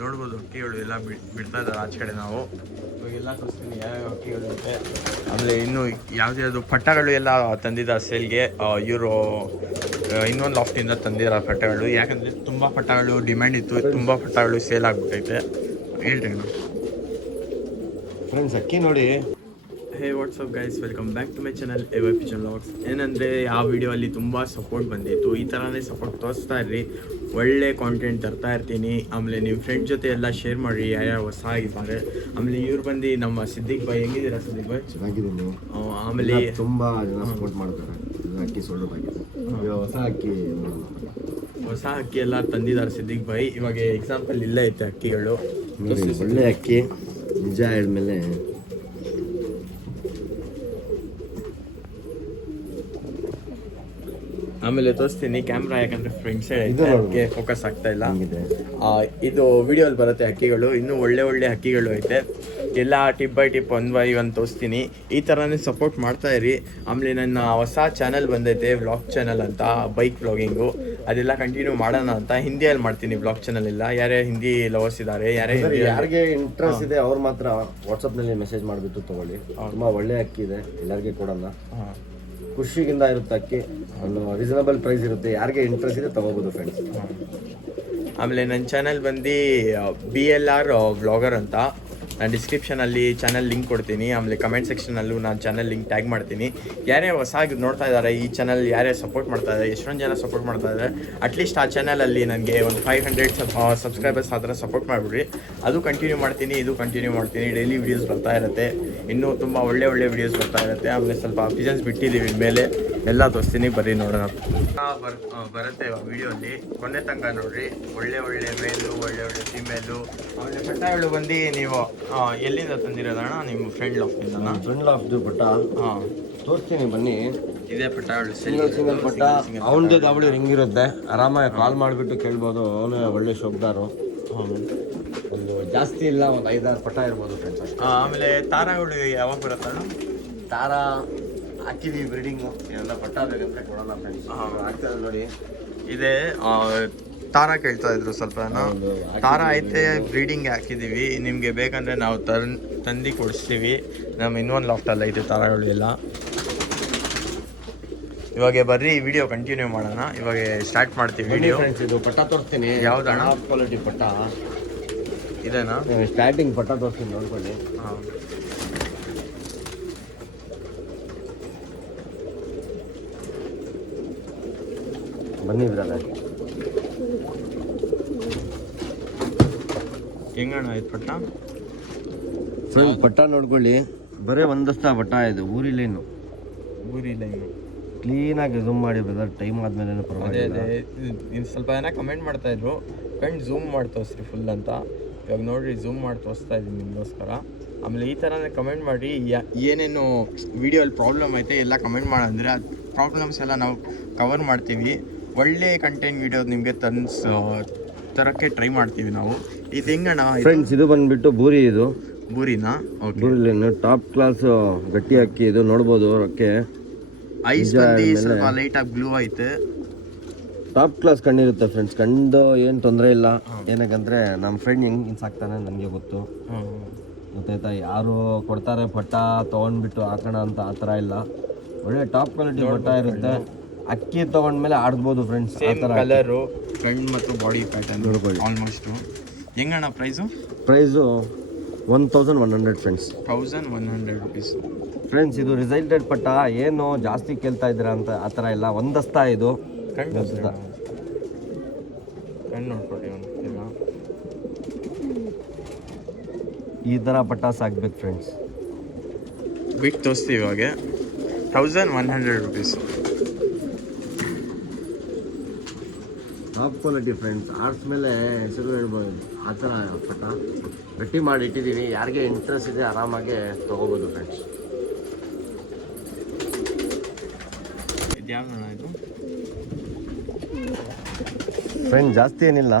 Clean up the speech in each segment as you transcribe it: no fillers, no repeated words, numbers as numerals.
ನೋಡ್ಬೋದು ಅಕ್ಕಿಗಳು ಎಲ್ಲ ಬಿಡ್ತಾ ಇದ್ದಾರೆ ಆಚೆ ಕಡೆ. ನಾವು ಇವಾಗೆಲ್ಲ ತೋರಿಸ್ತೀನಿ ಯಾವ್ಯಾವ ಅಕ್ಕಿಗಳು ಇದೆ. ಆಮೇಲೆ ಇನ್ನು ಯಾವ್ದು ಪಟ್ಟಗಳು ಎಲ್ಲ ತಂದಿದ್ದಾರೆ ಸೇಲ್ಗೆ. ಇವರು ಇನ್ನೊಂದು ಲಾಫ್ಟಿಂದ ತಂದಿರೋ ಪಟ್ಟಗಳು, ಯಾಕಂದರೆ ತುಂಬ ಪಟ್ಟಗಳು ಡಿಮ್ಯಾಂಡ್ ಇತ್ತು, ತುಂಬ ಪಟ್ಟಗಳು ಸೇಲ್ ಆಗಿಬಿಟ್ಟೈತೆ. ಹೇಳ್ರಿ ಫ್ರೆಂಡ್ಸ್ ಅಕ್ಕಿ ನೋಡಿ. Hey what's up guys, welcome back to my channel AYP vlogs. ಏನಂದರೆ ಆ ವಿಡಿಯೋ ಅಲ್ಲಿ ತುಂಬ ಸಪೋರ್ಟ್ ಬಂದಿತ್ತು. ಈ ಥರನೇ ಸಪೋರ್ಟ್ ತೋರಿಸ್ತಾ ಇರ್ರಿ, ಒಳ್ಳೆ ಕಾಂಟೆಂಟ್ ತರ್ತಾ ಇರ್ತೀನಿ. ಆಮೇಲೆ ನಿಮ್ಮ ಫ್ರೆಂಡ್ ಜೊತೆ ಎಲ್ಲ ಶೇರ್ ಮಾಡಿ ಯಾರ್ಯಾರು ಹೊಸ ಆಗಿದ್ದಾರೆ. ಆಮೇಲೆ ಇವ್ರು ಬಂದು ನಮ್ಮ ಸಿದ್ದಿಕ್ ಬಾಯ್. ಹೆಂಗಿದ್ದೀರಾ ಸಿದ್ದಿಕ್ ಬಾಯ್? ಚೆನ್ನಾಗಿದ್ದೀನಿ. ಆಮೇಲೆ ತುಂಬ ಜನ ಸಪೋರ್ಟ್ ಮಾಡ್ತಾರೆ. ಅಕ್ಕಿ ಸೊಳ್ಳುಬಾಗಿದೆ, ಹೊಸ ಅಕ್ಕಿ ಎಲ್ಲ ತಂದಿದ್ದಾರೆ ಸಿದ್ದಿಕ್ ಬಾಯ್. ಇವಾಗ ಎಕ್ಸಾಂಪಲ್ ಇಲ್ಲೇ ಐತೆ ಅಕ್ಕಿಗಳು. ಒಳ್ಳೆ ಅಕ್ಕಿ ನಿಜ ಹೇಳಿದ್ಮೇಲೆ. ಆಮೇಲೆ ತೋರಿಸ್ತೀನಿ ಕ್ಯಾಮ್ರಾ, ಯಾಕಂದ್ರೆ ಫ್ರೆಂಡ್ಸ್ ಫೋಕಸ್ ಆಗ್ತಾ ಇಲ್ಲ. ಇದು ವಿಡಿಯೋಲ್ಲಿ ಬರುತ್ತೆ ಅಕ್ಕಿಗಳು. ಇನ್ನೂ ಒಳ್ಳೆ ಅಕ್ಕಿಗಳು ಐತೆ. ಎಲ್ಲ ಟಿಪ್ ಬೈ ಟಿಪ್ 1 by 1 ತೋರಿಸ್ತೀನಿ. ಈ ಥರನೇ ಸಪೋರ್ಟ್ ಮಾಡ್ತಾ ಇರಿ. ಆಮೇಲೆ ನನ್ನ ಹೊಸ ಚಾನಲ್ ಬಂದೈತೆ, ವ್ಲಾಗ್ ಚಾನಲ್ ಅಂತ, ಬೈಕ್ ವ್ಲಾಗಿಂಗು. ಅದೆಲ್ಲ ಕಂಟಿನ್ಯೂ ಮಾಡೋಣ ಅಂತ. ಹಿಂದಿಯಲ್ಲಿ ಮಾಡ್ತೀನಿ ವ್ಲಾಗ್ ಚಾನಲ್ ಎಲ್ಲ. ಯಾರೇ ಹಿಂದಿ ಲವರ್ಸ್ ಇದ್ದಾರೆ, ಯಾರಿಗೆ ಇಂಟ್ರೆಸ್ಟ್ ಇದೆ ಅವ್ರು ಮಾತ್ರ ವಾಟ್ಸಪ್ನಲ್ಲಿ ಮೆಸೇಜ್ ಮಾಡಿಬಿಟ್ಟು ತಗೊಳ್ಳಿ. ತುಂಬ ಒಳ್ಳೆ ಅಕ್ಕಿ ಇದೆ, ಎಲ್ಲರಿಗೆ ಕೊಡೋಣ. ಖುಷಿಗಿಂದ ಇರುತ್ತೆ ಅಕ್ಕಿ, ಒಂದು ರೀಸನಬಲ್ ಪ್ರೈಸ್ ಇರುತ್ತೆ. ಯಾರಿಗೆ ಇಂಟ್ರೆಸ್ಟ್ ಇದೆ ತಗೋಬೋದು ಫ್ರೆಂಡ್ಸ್. ಆಮೇಲೆ ನನ್ನ ಚಾನಲ್ ಬಂದು BLR ವ್ಲಾಗರ್ ಅಂತ. ನಾನು ಡಿಸ್ಕ್ರಿಪ್ಷನಲ್ಲಿ ಚಾನಲ್ ಲಿಂಕ್ ಕೊಡ್ತೀನಿ. ಆಮೇಲೆ ಕಮೆಂಟ್ ಸೆಕ್ಷನಲ್ಲೂ ನಾನು ಚಾನಲ್ ಲಿಂಕ್ ಟ್ಯಾಗ್ ಮಾಡ್ತೀನಿ. ಯಾರೇ ಹೊಸಾಗಿ ನೋಡ್ತಾ ಇದ್ದಾರೆ ಈ ಚಾನಲ್, ಯಾರೇ ಸಪೋರ್ಟ್ ಮಾಡ್ತಾ ಇದ್ದಾರೆ, ಎಷ್ಟೊಂದು ಜನ ಸಪೋರ್ಟ್ ಮಾಡ್ತಾ ಇದ್ದಾರೆ, ಅಟ್ಲೀಸ್ಟ್ ಆ ಚಾನಲಲ್ಲಿ ನನಗೆ ಒಂದು 500 ಸಬ್ಸ್ಕ್ರೈಬರ್ಸ್ ಆ ಥರ ಸಪೋರ್ಟ್ ಮಾಡಿಬಿಡ್ರಿ. ಅದು ಕಂಟಿನ್ಯೂ ಮಾಡ್ತೀನಿ, ಇದು ಕಂಟಿನ್ಯೂ ಮಾಡ್ತೀನಿ. ಡೈಲಿ ವೀಡಿಯೋಸ್ ಬರ್ತಾ ಇರುತ್ತೆ, ಇನ್ನೂ ತುಂಬ ಒಳ್ಳೆ ವೀಡಿಯೋಸ್ ಬರ್ತಾ ಇರುತ್ತೆ. ಆಮೇಲೆ ಸ್ವಲ್ಪ ಪಿಜನ್ಸ್ ಬಿಟ್ಟಿದ್ದೀವಿ ಮೇಲೆ, ಎಲ್ಲ ತೋರಿಸ್ತೀನಿ, ಬರ್ರಿ ನೋಡೋಣ. ಬರುತ್ತೆ ವಿಡಿಯೋಲಿ, ಕೊನೆ ತನಕ ನೋಡ್ರಿ. ಒಳ್ಳೆ ಮೇಲು, ಒಳ್ಳೆ ಫಿಮೇಲು. ಆಮೇಲೆ ಪಟ್ಟಗಳು ಬಂದು ನೀವು ಎಲ್ಲಿಂದ ತಂದಿರೋದಣ್ಣ? ನಿಮ್ಮ ಫ್ರೆಂಡ್ ಲಾಫ್ಟಿಂದ? ಫ್ರೆಂಡ್ ಲಾಫ್ಟ್ ಪಟ್ಟ. ಹಾಂ, ತೋರಿಸ್ತೀನಿ ಬನ್ನಿ. ಇದೇ ಪಟ್ಟಗಳು ಸಿಂಗಲ್ ಪಟ್ಟ. ಅವನದೇ ದಾವಳಿ ಹೆಂಗಿರುತ್ತೆ, ಆರಾಮಾಗಿ ಕಾಲ್ ಮಾಡಿಬಿಟ್ಟು ಕೇಳ್ಬೋದು. ಅವನು ಒಳ್ಳೆ ಶೋಕ್ದಾರು. ಒಂದು ಜಾಸ್ತಿ ಇಲ್ಲ, ಒಂದು 5-6 ಪಟ್ಟ ಇರ್ಬೋದು ಫ್ರೆಂಡ್ಸ್ ಅಷ್ಟೇ. ಆಮೇಲೆ ತಾರಾಗಳು ಯಾವಾಗ ಬರುತ್ತಣ್ಣ? ತಾರ ಹಾಕಿದೀವಿ ಬ್ರೀಡಿಂಗು. ಎಲ್ಲ ಪಟ್ಟ ಬೇಕಂದ್ರೆ ಕೊಡೋಣ ಫ್ರೆಂಡ್ಸ್. ಆಗ್ತದೆ ನೋಡಿ. ಇದೆ ತಾರ ಕೇಳ್ತಾ ಇದ್ರು ಸ್ವಲ್ಪ. ತಾರ ಐತೆ, ಬ್ರೀಡಿಂಗ್ ಹಾಕಿದ್ದೀವಿ. ನಿಮಗೆ ಬೇಕಂದರೆ ನಾವು ತಂದು ಕೊಡಿಸ್ತೀವಿ. ನಮ್ಮ ಇನ್ನೊಂದು ಲಾಫ್ಟಲ್ಲಿ ಐತೆ ತಾರಗಳು ಎಲ್ಲ. ಇವಾಗ ಬರ್ರಿ ವಿಡಿಯೋ ಕಂಟಿನ್ಯೂ ಮಾಡೋಣ. ಇವಾಗ ಸ್ಟಾರ್ಟ್ ಮಾಡ್ತೀವಿ ವಿಡಿಯೋ. ಫ್ರೆಂಡ್ಸ್ ಇದು ಪಟ್ಟ ತೋರಿಸ್ತೀನಿ. ಯಾವ್ದಣ್ಣ? ಟಾಪ್ ಕ್ವಾಲಿಟಿ ಪಟ್ಟ ಇದೇನಾ? ಸ್ಟಾರ್ಟಿಂಗ್ ಪಟ್ಟ ತೋರಿಸ್ತೀನಿ, ನೋಡ್ಕೊಳ್ಳಿ. ಹಾಂ, ಬನ್ನಿ ಬ್ರದರ್. ಹೆಂಗಣ್ಣ ಆಯ್ತು ಪಟ್ಟ? ಫ್ರೆಂಡ್ ಪಟ್ಟ ನೋಡ್ಕೊಳ್ಳಿ, ಬರೀ ಒಂದಷ್ಟ ಪಟ್ಟ ಇದು. ಊರಿಲ್ಲ ಇನ್ನು ಕ್ಲೀನಾಗಿ ಝೂಮ್ ಮಾಡಿ ಬ್ರದರ್. ಟೈಮ್ ಆದ್ಮೇಲೆ ಪರವಾಗಿಲ್ಲ. ಇನ್ನು ಸ್ವಲ್ಪ ಜನ ಕಮೆಂಟ್ ಮಾಡ್ತಾ ಇದ್ರು, ಕಣ್ಣು ಝೂಮ್ ಮಾಡಿ ತೋರಿಸ್ರಿ ಫುಲ್ ಅಂತ. ಇವಾಗ ನೋಡ್ರಿ, ಝೂಮ್ ಮಾಡಿ ತೋರಿಸ್ತಾ ಇದ್ದೀನಿ ನಿಮಗೋಸ್ಕರ. ಆಮೇಲೆ ಈ ಥರನೇ ಕಮೆಂಟ್ ಮಾಡಿ, ಏನೇನು ವಿಡಿಯೋಲ್ಲಿ ಪ್ರಾಬ್ಲಮ್ ಐತೆ ಎಲ್ಲ ಕಮೆಂಟ್ ಮಾಡಂದರೆ ಆ ಪ್ರಾಬ್ಲಮ್ಸ್ ಎಲ್ಲ ನಾವು ಕವರ್ ಮಾಡ್ತೀವಿ. ಒಳ್ಳೆ ಕಂಟೆಂಟ್ ವಿಡಿಯೋ ನಿಮಗೆ ತರೋಕ್ಕೆ ಟ್ರೈ ಮಾಡ್ತೀವಿ ನಾವು. ಇದು ಹೆಂಗಣ್ಣ ಫ್ರೆಂಡ್ಸ್? ಇದು ಬಂದುಬಿಟ್ಟು ಬೂರಿ. ಇದು ಬೂರಿನಾ? ಬೂರಿಲೇನು ಟಾಪ್ ಕ್ಲಾಸ್ ಗಟ್ಟಿ ಅಕ್ಕಿ ಇದು. ನೋಡ್ಬೋದು ಅಕ್ಕಿ ಐಸ್ ಬಂದು ಸ್ವಲ್ಪ ಲೈಟಾಗಿ ಬ್ಲೂ ಐತೆ. ಟಾಪ್ ಕ್ಲಾಸ್ ಕಣ್ಣಿರುತ್ತೆ ಫ್ರೆಂಡ್ಸ್. ಕಂಡು ಏನು ತೊಂದರೆ ಇಲ್ಲ. ಏನಕ್ಕಂದರೆ ನಮ್ಮ ಫ್ರೆಂಡ್ ಹೆಂಗೆ ಸಾಕ್ತಾನೆ ನನಗೆ ಗೊತ್ತು, ಗೊತ್ತಾಯ್ತಾ? ಯಾರು ಕೊಡ್ತಾರೆ ಪಟ್ಟ ತೊಗೊಂಡ್ಬಿಟ್ಟು ಹಾಕೋಣ ಅಂತ ಆ ಥರ ಇಲ್ಲ. ಒಳ್ಳೆ ಟಾಪ್ ಕ್ವಾಲಿಟಿ ಪಟ್ಟ ಇರುತ್ತೆ. ಅಕ್ಕಿ ತೊಗೊಂಡ್ಮೇಲೆ ಆಡ್ಬೋದು ಫ್ರೆಂಡ್ಸ್. ಆ ಥರ ಕಲರು, ಫ್ರಂಟ್ ಮತ್ತು ಬಾಡಿ ಪ್ಯಾಟರ್ನ್ ನೋಡ್ಕೊಳ್ಳಿ. ಆಲ್ಮೋಸ್ಟು ಹೆಂಗಣ್ಣ ಪ್ರೈಸು? 1100 ಫ್ರೆಂಡ್ಸ್. 1100 rupees friends. ಇದು ರಿಸಲ್ಟೆಡ್ ಪಟ್ಟ. ಏನು ಜಾಸ್ತಿ ಕೇಳ್ತಾ ಇದ್ದೀರಾ ಅಂತ ಆ ಥರ ಇಲ್ಲ. ಒಂದಸ್ತ ಇದು. ಕಣ್ಣು ನೋಡ್ಕೊಳ್ಳಿ. ಈ ಥರ ಪಟ್ಟ ಸಾಕ್ಬೇಕು ಫ್ರೆಂಡ್ಸ್. ಬಿಟ್ಟು ತೋರಿಸ್ತೀವಿ. ಇವಾಗ 1100 rupees. Top quality friends. Arts ಮೇಲೆ ಹೆಸರು ಹೇಳ್ಬೋದು. ಆ ಥರ ಪಟ್ಟ ಗಟ್ಟಿ ಮಾಡಿ ಇಟ್ಟಿದ್ದೀನಿ. ಯಾರಿಗೆ ಇಂಟ್ರೆಸ್ಟ್ ಇದೆ ಆರಾಮಾಗಿ ತೊಗೋಬೋದು ಫ್ರೆಂಡ್ಸ್. ಇದು ಫ್ರೆಂಡ್ ಜಾಸ್ತಿ ಏನಿಲ್ಲ,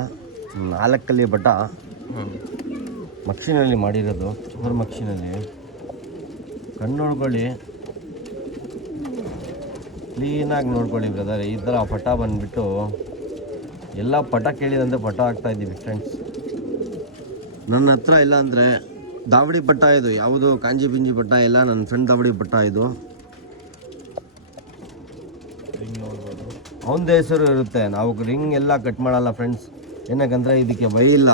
4 ಬಟ್ಟ ಮಕ್ಷಿನಲ್ಲಿ ಮಾಡಿರೋದು. ಚಿಗುರು ಮಕ್ಷಿನಲ್ಲಿ. ಕಣ್ಣು ನೋಡ್ಕೊಳ್ಳಿ, ಕ್ಲೀನಾಗಿ ನೋಡ್ಕೊಳ್ಳಿ ಬ್ರದರ್. ಈ ಥರ ಪಟ ಬಂದುಬಿಟ್ಟು ಎಲ್ಲ ಪಟ ಕೇಳಿದಂತೆ ಪಟ ಹಾಕ್ತಾಯಿದ್ದೀವಿ ಫ್ರೆಂಡ್ಸ್. ನನ್ನ ಹತ್ರ ಇಲ್ಲ ಅಂದರೆ ದಾವಡಿ ಪಟ್ಟ ಇದು, ಯಾವುದು ಕಾಂಜಿ ಪಿಂಜಿ ಪಟ್ಟ ಇಲ್ಲ, ನನ್ನ ಫ್ರೆಂಡ್ ದಾವಡಿ ಪಟ್ಟ ಇದು. ರಿಂಗ್ ನೋಡ್ಬೋದು. ಅವನದೇ ಹೆಸರು ಇರುತ್ತೆ, ನಾವು ರಿಂಗ್ ಎಲ್ಲ ಕಟ್ ಮಾಡಲ್ಲ ಫ್ರೆಂಡ್ಸ್. ಏನಕ್ಕಂದರೆ ಇದಕ್ಕೆ ಇಲ್ಲ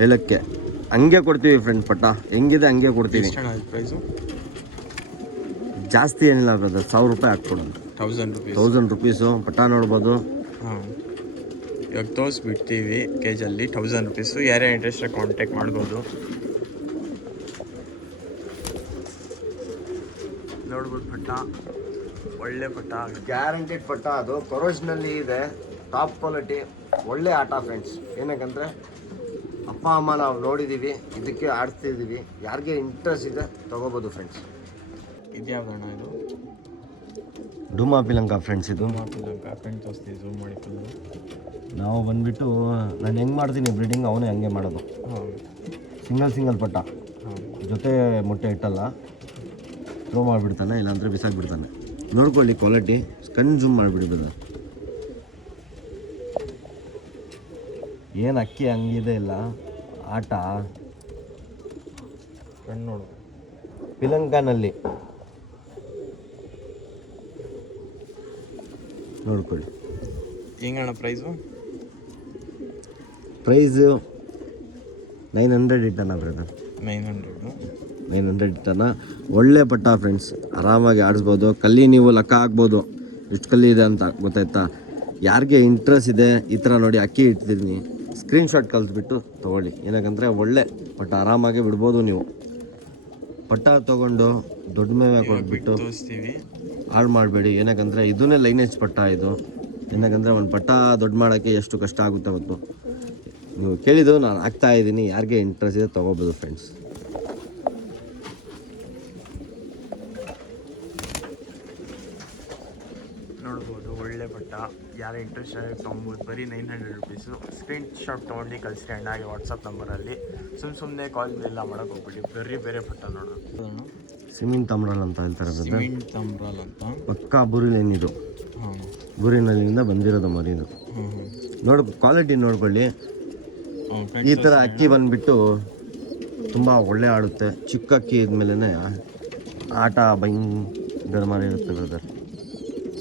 ಹೇಳಕ್ಕೆ, ಹಂಗೆ ಕೊಡ್ತೀವಿ ಫ್ರೆಂಡ್. ಪಟ್ಟ ಹೆಂಗಿದೆ ಹಂಗೆ ಕೊಡ್ತೀವಿ. ಪ್ರೈಸು ಜಾಸ್ತಿ ಏನಿಲ್ಲ ಬ್ರದರ್, 1000 ರೂಪಾಯಿ ಹಾಕ್ಕೊಡೋದು. 1000 ರುಪೀಸು ಪಟ್ಟ ನೋಡ್ಬೋದು. ಹಾಂ, ಇವಾಗ ತೋರಿಸ್ಬಿಡ್ತೀವಿ ಕೇಜಲ್ಲಿ 1000 ರುಪೀಸು. ಯಾರೇ ಇಂಟ್ರೆಸ್ಟ್ ಕಾಂಟ್ಯಾಕ್ಟ್ ಮಾಡ್ಬೋದು. ನೋಡ್ಬೋದು ಪಟ್ಟ, ಒಳ್ಳೆ ಪಟ್ಟ, ಗ್ಯಾರಂಟಿಡ್ ಪಟ್ಟ. ಅದು ಕೊರೋಜ್ನಲ್ಲಿ ಇದೆ, ಟಾಪ್ ಕ್ವಾಲಿಟಿ, ಒಳ್ಳೆ ಆಟ ಫ್ರೆಂಡ್ಸ್. ಏನಕ್ಕಂದರೆ ಅಪ್ಪ ಅಮ್ಮ ನಾವು ನೋಡಿದ್ದೀವಿ, ಇದಕ್ಕೆ ಆಡ್ತಿದ್ದೀವಿ. ಯಾರಿಗೆ ಇಂಟ್ರೆಸ್ಟ್ ಇದೆ ತೊಗೋಬೋದು ಫ್ರೆಂಡ್ಸ್. ಇದ್ಯಾವ್ದಣ್ಣ ಇದು? ಡುಮಾ ಪಿಲಂಕ ಫ್ರೆಂಡ್ಸ್. ಇದು ಫ್ರೆಂಡ್ ತೋರಿಸ್ತೀವಿ, ಝೂಮ್ ಮಾಡಿ ಫುಲ್ಲು. ನಾವು ಬಂದುಬಿಟ್ಟು ನಾನು ಹೆಂಗೆ ಮಾಡ್ತೀನಿ ಬ್ರೀಡಿಂಗ್, ಅವನೇ ಹಂಗೆ ಮಾಡೋದು. ಹಾಂ, ಸಿಂಗಲ್ ಪಟ್ಟ, ಹಾಂ, ಜೊತೆ ಮೊಟ್ಟೆ ಇಟ್ಟಲ್ಲ, ಥ್ರೋ ಮಾಡಿಬಿಡ್ತಾನೆ, ಇಲ್ಲಾಂದರೆ ಬಿಸಾಕ್ಬಿಡ್ತಾನೆ. ನೋಡ್ಕೊಳ್ಳಿ ಕ್ವಾಲಿಟಿ, ಕಣ್ಣು ಜೂಮ್ ಮಾಡಿಬಿಡ್ಬೋದು. ಏನು ಅಕ್ಕಿ ಹಂಗಿದೆ ಇಲ್ಲ ಆಟ. ಕಣ್ಣು ನೋಡು, ಪಿಲಂಕಾನಲ್ಲಿ ನೋಡ್ಕೊಳ್ಳಿ. ಹೆಂಗಣ್ಣ ಪ್ರೈಸು? ಪ್ರೈಸು 900 ಇಟ್ಟನ ಬ್ರದರ್. 900 ಇಟ್ಟನ. ಒಳ್ಳೆ ಪಟ್ಟ ಫ್ರೆಂಡ್ಸ್, ಆರಾಮಾಗಿ ಆಡಿಸ್ಬೋದು. ಕಲ್ಲಿ ನೀವು ಲೆಕ್ಕ ಹಾಕ್ಬೋದು ಎಷ್ಟು ಕಲ್ಲಿ ಇದೆ ಅಂತ, ಗೊತ್ತಾಯ್ತಾ? ಯಾರಿಗೆ ಇಂಟ್ರೆಸ್ಟ್ ಇದೆ ಈ ಥರ ನೋಡಿ ಅಕ್ಕಿ ಇಟ್ಟಿದ್ದೀನಿ, ಸ್ಕ್ರೀನ್ಶಾಟ್ ಕಲಿಸ್ಬಿಟ್ಟು ತೊಗೊಳ್ಳಿ. ಏನಕ್ಕಂದರೆ ಒಳ್ಳೆ ಪಟ್ಟ, ಆರಾಮಾಗಿ ಬಿಡ್ಬೋದು ನೀವು. ಪಟ್ಟ ತೊಗೊಂಡು ದೊಡ್ಡ ಮೇವೆ ಕೊಟ್ಬಿಟ್ಟು ಹಾಳು ಮಾಡಬೇಡಿ. ಏನಕ್ಕಂದರೆ ಇದನ್ನೇ ಲೈನೇಜ್ ಪಟ್ಟ ಇದು. ಏನಕ್ಕಂದರೆ ಒಂದು ಪಟ್ಟ ದೊಡ್ಡ ಮಾಡೋಕ್ಕೆ ಎಷ್ಟು ಕಷ್ಟ ಆಗುತ್ತೆ ಗೊತ್ತು. ನೀವು ಕೇಳಿದ್ದು ನಾನು ಹಾಕ್ತಾಯಿದ್ದೀನಿ, ಯಾರಿಗೆ ಇಂಟ್ರೆಸ್ಟ್ ಇದೆ ತೊಗೋಬೋದು ಫ್ರೆಂಡ್ಸ್. ನೋಡ್ಬೋದು, ಒಳ್ಳೆ ಪಟ್ಟ. ಯಾರು ಇಂಟ್ರೆಸ್ಟ್ ಆಗಿ ತೊಗೊಬೋದು. ಬರೀ 900 ರುಪೀಸು. ಸ್ಕ್ರೀನ್ ಶಾಟ್ ತೊಗೊಂಡು ಕಳಿಸ್ರಿ ಅಣ್ಣಾಗೆ ವಾಟ್ಸಪ್ ನಂಬರಲ್ಲಿ. ಸುಮ್ಮನೆ ಕಾಲ್ ಎಲ್ಲ ಮಾಡೋಕೆ ಹೋಗ್ಬಿಟ್ಟು ಬೇರೆ ಪಟ್ಟ ನೋಡೋಣ. ಸಿಮೆಂಟ್ ತಮ್ರಾಲ್ ಅಂತ ಹೇಳ್ತಾರೆ. ಸಿಮೆಂಟ್ ತಮ್ರಾಲ್ ಅಂತ ಪಕ್ಕಾ ಬುರಿಲೇನಿದು. ಹಾಂ, ಬುರಿನಲ್ಲಿಂದ ಬಂದಿರೋದು ಮರಿದು. ಕ್ವಾಲಿಟಿ ನೋಡ್ಕೊಳ್ಳಿ. ಈ ಥರ ಅಕ್ಕಿ ಬಂದುಬಿಟ್ಟು ತುಂಬ ಒಳ್ಳೆ ಆಡುತ್ತೆ. ಚಿಕ್ಕ ಅಕ್ಕಿ ಇದ್ಮೇಲೆ ಆಟ ಭಯಂಕರ ಮಾರಿ ಇರುತ್ತೆ ಬ್ರದರ್.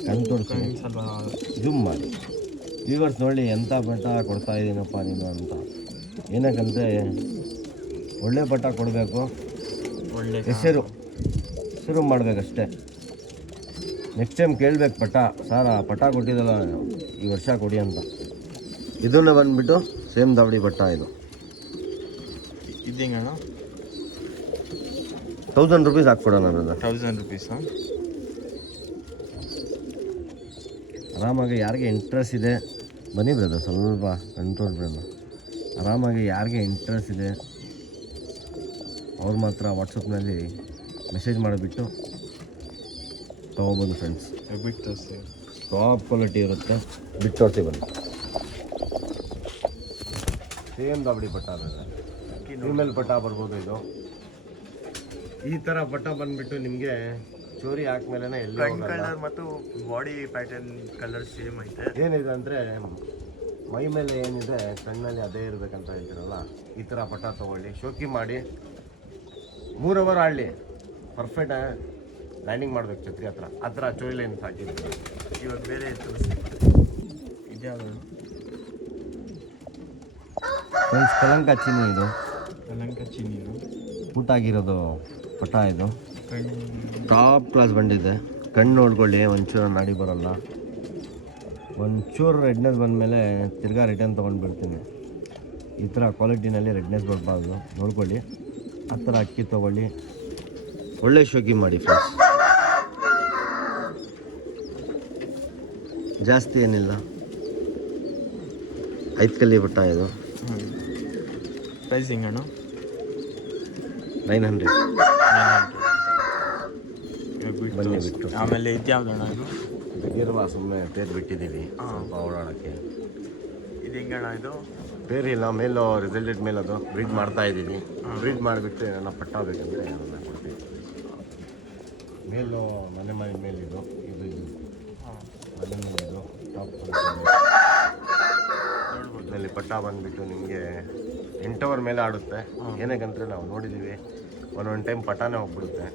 ಕಣ್ ತೋರಿಸ್ತೀನಿ, ಜೂಮ್ ಮಾಡಿ ವ್ಯೂವರ್ಸ್ ನೋಡಿ ಎಂಥ ಪಟ್ಟ ಕೊಡ್ತಾ ಇದ್ದೀನಪ್ಪ ನೀನು ಅಂತ. ಏನಕ್ಕಂದರೆ ಒಳ್ಳೆ ಪಟ್ಟ ಕೊಡಬೇಕು, ಒಳ್ಳೆ ಹೆಸರು ಮಾಡಬೇಕಷ್ಟೇ. ನೆಕ್ಸ್ಟ್ ಟೈಮ್ ಕೇಳಬೇಕು ಪಟ್ಟ, ಸಾರ ಪಟ್ಟ ಕೊಟ್ಟಿದ್ದಲ್ಲ ಈ ವರ್ಷ ಕೊಡಿ ಅಂತ. ಇದನ್ನು ಬಂದುಬಿಟ್ಟು ಸೇಮ್ ದಾವಡಿ ಪಟ್ಟ ಇದು. ಇದೇಂಗಣ್ಣ 1000 ರುಪೀಸ್ ಹಾಕ್ಕೊಡೋಣ ಬ್ರದರ್. 1000 ರುಪೀಸಾ? ಆರಾಮಾಗಿ ಯಾರಿಗೆ ಇಂಟ್ರೆಸ್ಟ್ ಇದೆ ಬನ್ನಿ ಬ್ರದರ್, ಸ್ವಲ್ಪ ಕಂಟ್ರೋಲ್ ಬ್ರದರ್. ಆರಾಮಾಗಿ ಯಾರಿಗೆ ಇಂಟ್ರೆಸ್ಟ್ ಇದೆ ಅವ್ರು ಮಾತ್ರ ವಾಟ್ಸಪ್ನಲ್ಲಿ ಮೆಸೇಜ್ ಮಾಡಿಬಿಟ್ಟು ತೊಗೋಬೋದು ಫ್ರೆಂಡ್ಸ್. ಬಿಟ್ಟು ತೋರಿಸ್ತೀವಿ, ಟಾಪ್ ಕ್ವಾಲಿಟಿ ಇರುತ್ತೆ. ಬಿಟ್ಟು ತೋರಿಸಿ ಬನ್ನಿ. ಸೇಮ್ ದಾವಡಿ ಪಟ್ಟ ಬ್ರದರ್, ಫೀಮೇಲ್ ಪಟ್ಟ ಬರ್ಬೋದು ಇದು. ಈ ಥರ ಪಟ್ಟ ಬಂದುಬಿಟ್ಟು ನಿಮಗೆ ಚೋರಿ ಹಾಕ್ಮೇಲೆ ಎಲ್ಲಿ ಕಲರ್ ಮತ್ತು ಬಾಡಿ ಪ್ಯಾಟರ್ನ್ ಕಲರ್ ಸೇಮ್ ಐತೆ. ಏನಿದೆ ಅಂದರೆ ಮೈ ಮೇಲೆ ಏನಿದೆ ಕಣ್ಣಲ್ಲಿ ಅದೇ ಇರಬೇಕಂತ ಹೇಳ್ತೀರಲ್ಲ, ಈ ಥರ ಪಟ್ಟ ತೊಗೊಳ್ಳಿ. ಶೋಕಿ ಮಾಡಿ 3 ಅವರ್ ಆಡಲಿ, ಪರ್ಫೆಕ್ಟ್ ಲ್ಯಾಂಡಿಂಗ್ ಮಾಡ್ಬೇಕು ಛತ್ರಿ ಹತ್ರ. ಆ ಥರ ಚೋರಿ ಲೈನ್ ಹಾಕಿದ್ವಿ. ಇವಾಗ ಬೇರೆ ತೋರಿಸ್ತೀವಿ. ಇದ್ಯಾವುದು? ಫ್ರೆಂಡ್ಸ್ ಕಲಂಕ ಚೀನಿ ಇದು. ಕಲಂಕ ಚೀನಿದು ಊಟ ಆಗಿರೋದು ಪಟ್ಟ ಇದು. ಟಾಪ್ ಕ್ಲಾಸ್ ಬಂದಿದೆ. ಕಣ್ಣು ನೋಡ್ಕೊಳ್ಳಿ, ಒಂಚೂರು ನಾಡಿ ಬರೋಲ್ಲ. ಒಂಚೂರು ರೆಡ್ನೆಸ್ ಬಂದಮೇಲೆ ತಿರ್ಗಾ ರಿಟರ್ನ್ ತೊಗೊಂಡ್ಬಿಡ್ತೀನಿ. ಈ ಥರ ಕ್ವಾಲಿಟಿನಲ್ಲಿ ರೆಡ್ನೆಸ್ ಬರಬಾರ್ದು, ನೋಡ್ಕೊಳ್ಳಿ. ಆ ಥರ ಅಕ್ಕಿ ತೊಗೊಳ್ಳಿ, ಒಳ್ಳೆ ಶೋಕಿ ಮಾಡಿ ಫ್ರೆಂಡ್ಸ್. ಜಾಸ್ತಿ ಏನಿಲ್ಲ, 5 ಕಲ್ಲಿ ಪಟ್ಟ ಇದು. ಪ್ರೈಸಿಂಗ್ ಅಣ್ಣ 900. ಬನ್ನಿ ಬಿಟ್ಟು. ಆಮೇಲೆ ಇದ್ಯಾವ್ದಣ್ಣ ಇದು? ತೆಗಿರುವ ಸುಮ್ಮನೆ ಪೇರ್ ಬಿಟ್ಟಿದ್ದೀವಿ ಸ್ವಲ್ಪ ಓಡಾಡೋಕ್ಕೆ. ಇದು ಹೆಂಗಣ್ಣ ಇದು? ಪೇರಿಲ್ಲ, ಮೇಲು ರಿಸಲ್ಟೆಡ್ ಮೇಲೆ ಅದು ಬ್ರೀಡ್ ಮಾಡ್ತಾ ಇದ್ದೀವಿ. ಬ್ರೀಡ್ ಮಾಡಿಬಿಟ್ಟು ನನ್ನ ಪಟ್ಟ ಬೇಕಂದರೆ ಅದನ್ನು ಕೊಡ್ತೀವಿ. ಮೇಲು ಮನೆ ಮೇಲಿದು, ಇದು ಮನೆ ಮೇಲಿದು ಟಾಪ್ ಇದರಲ್ಲಿ ಪಟ್ಟ ಬಂದುಬಿಟ್ಟು ನಿಮಗೆ 8 ಅವರ್ ಮೇಲೆ ಆಡುತ್ತೆ. ಏನಕ್ಕಂದರೆ ನಾವು ನೋಡಿದ್ದೀವಿ ಒಂದೊಂದು ಟೈಮ್ ಪಟಾನೇ ಹೋಗ್ಬಿಡುತ್ತೆ.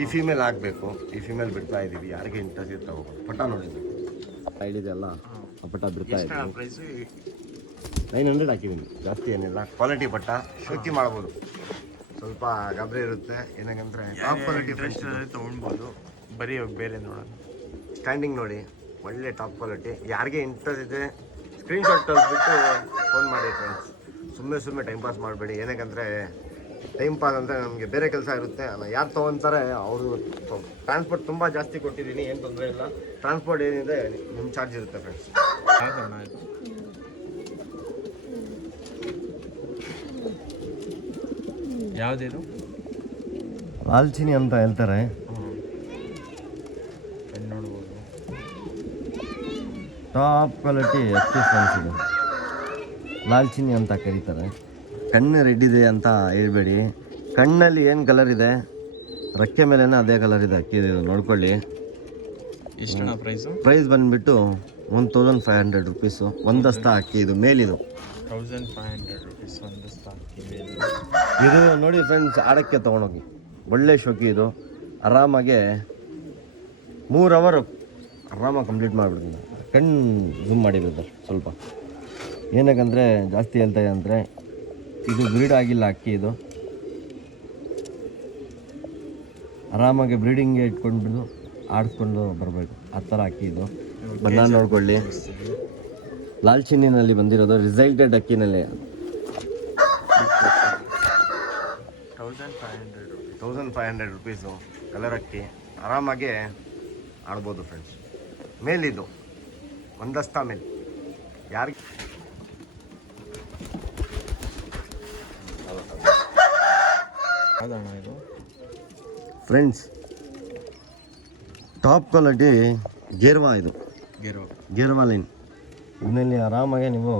ಈ ಫೀಮೇಲ್ ಆಗಬೇಕು, ಈ ಫೀಮೇಲ್ ಬಿಡ್ತಾ ಇದ್ದೀವಿ. ಯಾರಿಗೆ ಇಂಟ್ರೆಸ್ಟ್ ಇರ್ತಾ ಹೋಗೋದು. ಪಟ ನೋಡಿದ್ವಿ ಐಡಿದೆಲ್ಲ ಆ ಪಟ ಬಿಡ್ತಾ ಇದ್ದೀವಿ. ಪ್ರೈಸು 900 ಹಾಕಿದ್ದೀನಿ, ಜಾಸ್ತಿ ಏನಿಲ್ಲ. ಕ್ವಾಲಿಟಿ ಪಟ್ಟ ಶೋಕಿ ಮಾಡ್ಬೋದು, ಸ್ವಲ್ಪ ಗಾಬರಿ ಇರುತ್ತೆ. ಏನಕ್ಕಂದರೆ ಟಾಪ್ ಕ್ವಾಲಿಟಿ ಫ್ರೆಂಡ್ಸ್ ತೊಗೊಳ್ಬೋದು. ಬರೀ ಬೇರೆ ನೋಡೋಣ. ಸ್ಟ್ಯಾಂಡಿಂಗ್ ನೋಡಿ, ಒಳ್ಳೆ ಟಾಪ್ ಕ್ವಾಲಿಟಿ. ಯಾರಿಗೆ ಇಂಟ್ರೆಸ್ಟ್ ಇದೆ ಸ್ಕ್ರೀನ್ಶಾಟ್ ತೆಗೆದ್ಬಿಟ್ಟು ಫೋನ್ ಮಾಡಿ ಫ್ರೆಂಡ್ಸ್. ಸುಮ್ಮನೆ ಟೈಮ್ ಪಾಸ್ ಮಾಡಬೇಡಿ. ಏನಕ್ಕಂದರೆ ಟೈಮ್ ಪಾಸ್ ಅಂದರೆ ನಮಗೆ ಬೇರೆ ಕೆಲಸ ಇರುತ್ತೆ. ಯಾರು ತೊಗೊತಾರೆ ಅವರು. ಟ್ರಾನ್ಸ್ಪೋರ್ಟ್ ತುಂಬ ಜಾಸ್ತಿ ಕೊಟ್ಟಿದ್ದೀನಿ, ಏನು ತೊಂದರೆ ಇಲ್ಲ. ಟ್ರಾನ್ಸ್ಪೋರ್ಟ್ ಏನಿದೆ ನಿಮ್ಮ ಚಾರ್ಜ್ ಇರುತ್ತೆ ಫ್ರೆಂಡ್ಸ್. ಯಾವುದಿದು? ಲಾಲ್ಚಿನಿ ಅಂತ ಹೇಳ್ತಾರೆ. ನೋಡ್ಬೋದು, ಟಾಪ್ ಕ್ವಾಲಿಟಿ ಅಕ್ಕಿ ಫ್ರೆಂಡ್ಸ್. ಇದು ಲಾಲ್ಚಿನಿ ಅಂತ ಕರೀತಾರೆ. ಕಣ್ಣು ರೆಡ್ ಇದೆ ಅಂತ ಹೇಳ್ಬೇಡಿ. ಕಣ್ಣಲ್ಲಿ ಏನು ಕಲರ್ ಇದೆ ರಕ್ಕೆ ಮೇಲೇ ಅದೇ ಕಲರ್ ಇದೆ ಅಕ್ಕಿ. ನೋಡ್ಕೊಳ್ಳಿ. ಎಷ್ಟಣ್ಣ ಪ್ರೈಸು? ಪ್ರೈಸ್ ಬಂದುಬಿಟ್ಟು 1500 ರುಪೀಸು. ಒಂದಸ್ತ ಅಕ್ಕಿ ಇದು ಮೇಲಿದು 1500 ರುಪೀಸ್ ಒಂದಸ್ತ ಅಕ್ಕಿ ಮೇಲೆ. ಇದು ನೋಡಿ ಫ್ರೆಂಡ್ಸ್, ಆಡಕ್ಕೆ ತೊಗೊಂಡೋಗಿ ಒಳ್ಳೆ ಶೋಕಿ. ಇದು ಆರಾಮಾಗೆ 3 ಅವರ್ ಆರಾಮಾಗಿ ಕಂಪ್ಲೀಟ್ ಮಾಡಿಬಿಡ್ತೀನಿ. ಕಣ್ಣು ಝೂಮ್ ಮಾಡಿಬಿಡ್ತಾರೆ ಸ್ವಲ್ಪ. ಏನಕ್ಕಂದರೆ ಜಾಸ್ತಿ ಹೇಳ್ತಾ ಇದೆ ಅಂದರೆ ಇದು ಬ್ರೀಡ್ ಆಗಿಲ್ಲ ಅಕ್ಕಿ. ಇದು ಆರಾಮಾಗಿ ಬ್ರೀಡಿಂಗ್ಗೆ ಇಟ್ಕೊಂಡು ಆಡಿಸ್ಕೊಂಡು ಬರಬೇಕು, ಆ ಥರ ಅಕ್ಕಿ ಇದು. ಬಣ್ಣ ನೋಡ್ಕೊಳ್ಳಿ. ಲಾಲ್ಚಿನ್ನಿನಲ್ಲಿ ಬಂದಿರೋದು ರಿಸಲ್ಟೆಡ್ ಅಕ್ಕಿನಲ್ಲಿ. 1500 ರುಪೀಸು ಕಲರ್ ಅಕ್ಕಿ. ಆರಾಮಾಗಿ ಆಡ್ಬೋದು ಫ್ರೆಂಡ್ಸ್. ಮೇಲಿದು ಒಂದಸ್ತ ಮೇಲೆ ಯಾರಿಗೆ ಇದು ಫ್ರೆಂಡ್ಸ್ ಟಾಪ್ ಕ್ವಾಲಿಟಿ ಗೇರ್ವಾ. ಇದು ಗೇರ್ವಾ ಲೈನ್. ಇದರಲ್ಲಿ ಆರಾಮಾಗಿ ನೀವು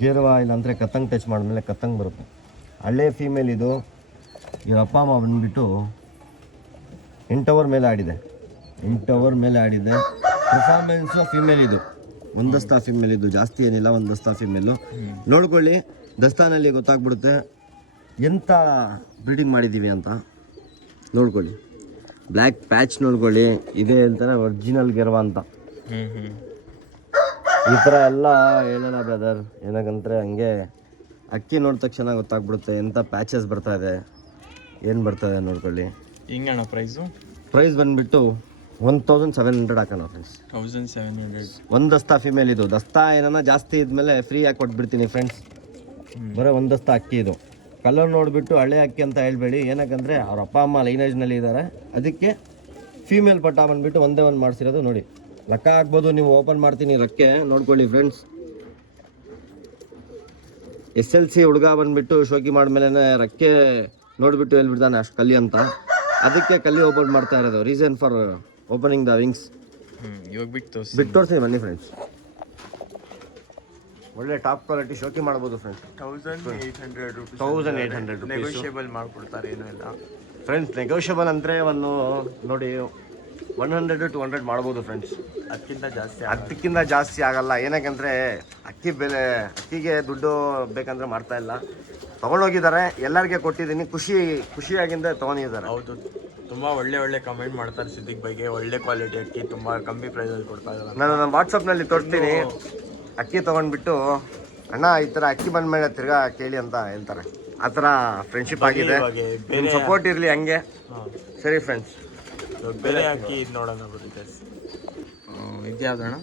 ಗೇರ್ವಾ ಇಲ್ಲ ಅಂದರೆ ಕತ್ತಂಗ್ ಟಚ್ ಮಾಡಿದ್ಮೇಲೆ ಕತ್ತಂಗ್ ಬರುತ್ತೆ. ಹಳ್ಳೆ ಫೀಮೇಲ್ ಇದು. ಇವ್ರ ಅಪ್ಪ ಅಮ್ಮ ಬಂದುಬಿಟ್ಟು 8 ಅವರ್ ಮೇಲೆ ಆಡಿದೆ. 8 ಅವರ್ ಮೇಲೆ ಆಡಿದೆ. ಪರ್ಫಾರ್ಮೆನ್ಸು ಫೀಮೇಲ್ ಇದು. ಒಂದಸ್ತ ಫೀಮೇಲ್ ಇದು, ಜಾಸ್ತಿ ಏನಿಲ್ಲ. ಒಂದಸ್ತ ಫೀಮೇಲು ನೋಡ್ಕೊಳ್ಳಿ. ದಸ್ತಾನಲ್ಲಿ ಗೊತ್ತಾಗ್ಬಿಡುತ್ತೆ ಎಂಥ ಬ್ರೀಡಿಂಗ್ ಮಾಡಿದ್ದೀವಿ ಅಂತ. ನೋಡ್ಕೊಳ್ಳಿ, ಬ್ಲ್ಯಾಕ್ ಪ್ಯಾಚ್ ನೋಡ್ಕೊಳ್ಳಿ. ಇದೇ ಹೇಳ್ತಾರೆ ಒರಿಜಿನಲ್ ಗೆರ್ವಾ ಅಂತ. ಈ ಥರ ಎಲ್ಲ ಹೇಳೋಣ ಬ್ರದರ್. ಏನಕ್ಕಂದರೆ ಹಂಗೆ ಅಕ್ಕಿ ನೋಡಿದ ತಕ್ಷಣ ಗೊತ್ತಾಗ್ಬಿಡುತ್ತೆ ಎಂಥ ಪ್ಯಾಚಸ್ ಬರ್ತಾ ಇದೆ, ಏನು ಬರ್ತಾಯಿದೆ ನೋಡ್ಕೊಳ್ಳಿ. ಹಿಂಗಣ್ಣ ಪ್ರೈಸು? ಪ್ರೈಸ್ ಬಂದುಬಿಟ್ಟು 1700 ಹಾಕೋಣ ಫ್ರೆಂಡ್ಸ್. 1700. ಒಂದು ದಸ್ತಾ ಫಿಮೇಲ್ ಇದು. ದಸ್ತಾ ಏನನ್ನ ಜಾಸ್ತಿ ಇದ್ಮೇಲೆ ಫ್ರೀಯಾಗಿ ಕೊಟ್ಬಿಡ್ತೀನಿ ಫ್ರೆಂಡ್ಸ್. ಬರೀ ಒಂದು ದಸ್ತಾ ಅಕ್ಕಿ ಇದು. ಕಲರ್ ನೋಡಿಬಿಟ್ಟು ಹಳೆ ಅಕ್ಕಿ ಅಂತ ಹೇಳ್ಬೇಡಿ. ಏನಕ್ಕಂದರೆ ಅವ್ರ ಅಪ್ಪ ಅಮ್ಮ ಲೈನೇಜ್ನಲ್ಲಿ ಇದ್ದಾರೆ, ಅದಕ್ಕೆ ಫೀಮೇಲ್ ಪಟ್ಟ ಬಂದುಬಿಟ್ಟು ಒಂದೇ ಒಂದು ಮಾಡಿಸಿರೋದು. ನೋಡಿ ಲೆಕ್ಕ ಹಾಕ್ಬೋದು ನೀವು. ಓಪನ್ ಮಾಡ್ತೀನಿ ರಕ್ಕೆ ನೋಡ್ಕೊಳ್ಳಿ ಫ್ರೆಂಡ್ಸ್. SLC ಹುಡುಗ ಬಂದುಬಿಟ್ಟು ಶೋಕಿ ಮಾಡಿದ್ಮೇಲೆ ರಕ್ಕೆ ನೋಡಿಬಿಟ್ಟು ಹೇಳ್ಬಿಡ್ತಾನೆ ಅಷ್ಟು ಕಲಿ ಅಂತ. ಅದಕ್ಕೆ ಕಲಿ ಓಪನ್ ಮಾಡ್ತಾ ಇರೋದು. Reason for opening the wings. ಇವಾಗ ಬಿಟ್ಟು ತೋರಿಸಿ ಬನ್ನಿ ಫ್ರೆಂಡ್ಸ್. ಒಳ್ಳೆ ಟಾಪ್ ಕ್ವಾಲಿಟಿ ಶೋಕಿ ಮಾಡ್ಬೋದು ಫ್ರೆಂಡ್ಸ್. 1800 ರುಪೀಸ್. 1800 ರುಪೀಸ್ ನೆಗೋಷಿಯಬಲ್ ಮಾಡ್ಕೊಡ್ತಾರೆ, ಏನೂ ಇಲ್ಲ ಫ್ರೆಂಡ್ಸ್. ನೆಗೋಷಿಯಬಲ್ ಅಂದರೆ ಒಂದು ನೋಡಿ 100 to 200 ಮಾಡ್ಬೋದು ಫ್ರೆಂಡ್ಸ್. ಅದಕ್ಕಿಂತ ಜಾಸ್ತಿ ಆಗಲ್ಲ. ಏನಕ್ಕಂದರೆ ಅಕ್ಕಿ ಬೆಲೆ, ಅಕ್ಕಿಗೆ ದುಡ್ಡು ಬೇಕಂದ್ರೆ ಮಾಡ್ತಾ ಇಲ್ಲ. ತೊಗೊಂಡೋಗಿದ್ದಾರೆ, ಎಲ್ಲರಿಗೆ ಕೊಟ್ಟಿದ್ದೀನಿ. ಖುಷಿಯಾಗಿಂದ ತೊಗೊಂಡಿದ್ದಾರೆ. ಹೌದು, ತುಂಬ ಒಳ್ಳೆ ಕಮೆಂಟ್ ಮಾಡ್ತಾರೆ ಸಿದ್ದಿಕ್ ಬಗ್ಗೆ. ಒಳ್ಳೆ ಕ್ವಾಲಿಟಿ ಅಕ್ಕಿ, ತುಂಬ ಕಮ್ಮಿ ಪ್ರೈಸಲ್ಲಿ ಕೊಡ್ತಾ ಇದ್ದಾರೆ. ನಾನು ನಮ್ಮ ವಾಟ್ಸಪ್ನಲ್ಲಿ ತೋರಿಸ್ತೀನಿ. ಅಕ್ಕಿ ತೊಗೊಂಡ್ಬಿಟ್ಟು ಅಣ್ಣ ಈ ಥರ ಅಕ್ಕಿ ಬಂದಮೇಲೆ ತಿರ್ಗಾ ಕೇಳಿ ಅಂತ ಹೇಳ್ತಾರೆ. ಆ ಥರ ಫ್ರೆಂಡ್ಶಿಪ್ ಆಗಿದೆ. ನಿಮ್ಮ ಸಪೋರ್ಟ್ ಇರಲಿ ಹಂಗೆ. ಸರಿ ಫ್ರೆಂಡ್ಸ್, ಬೇರೆ ಅಕ್ಕಿ ಇದು ನೋಡೋಣ ಬರುತ್ತೆ. ಇದ್ಯಾವ್ದಣ್ಣ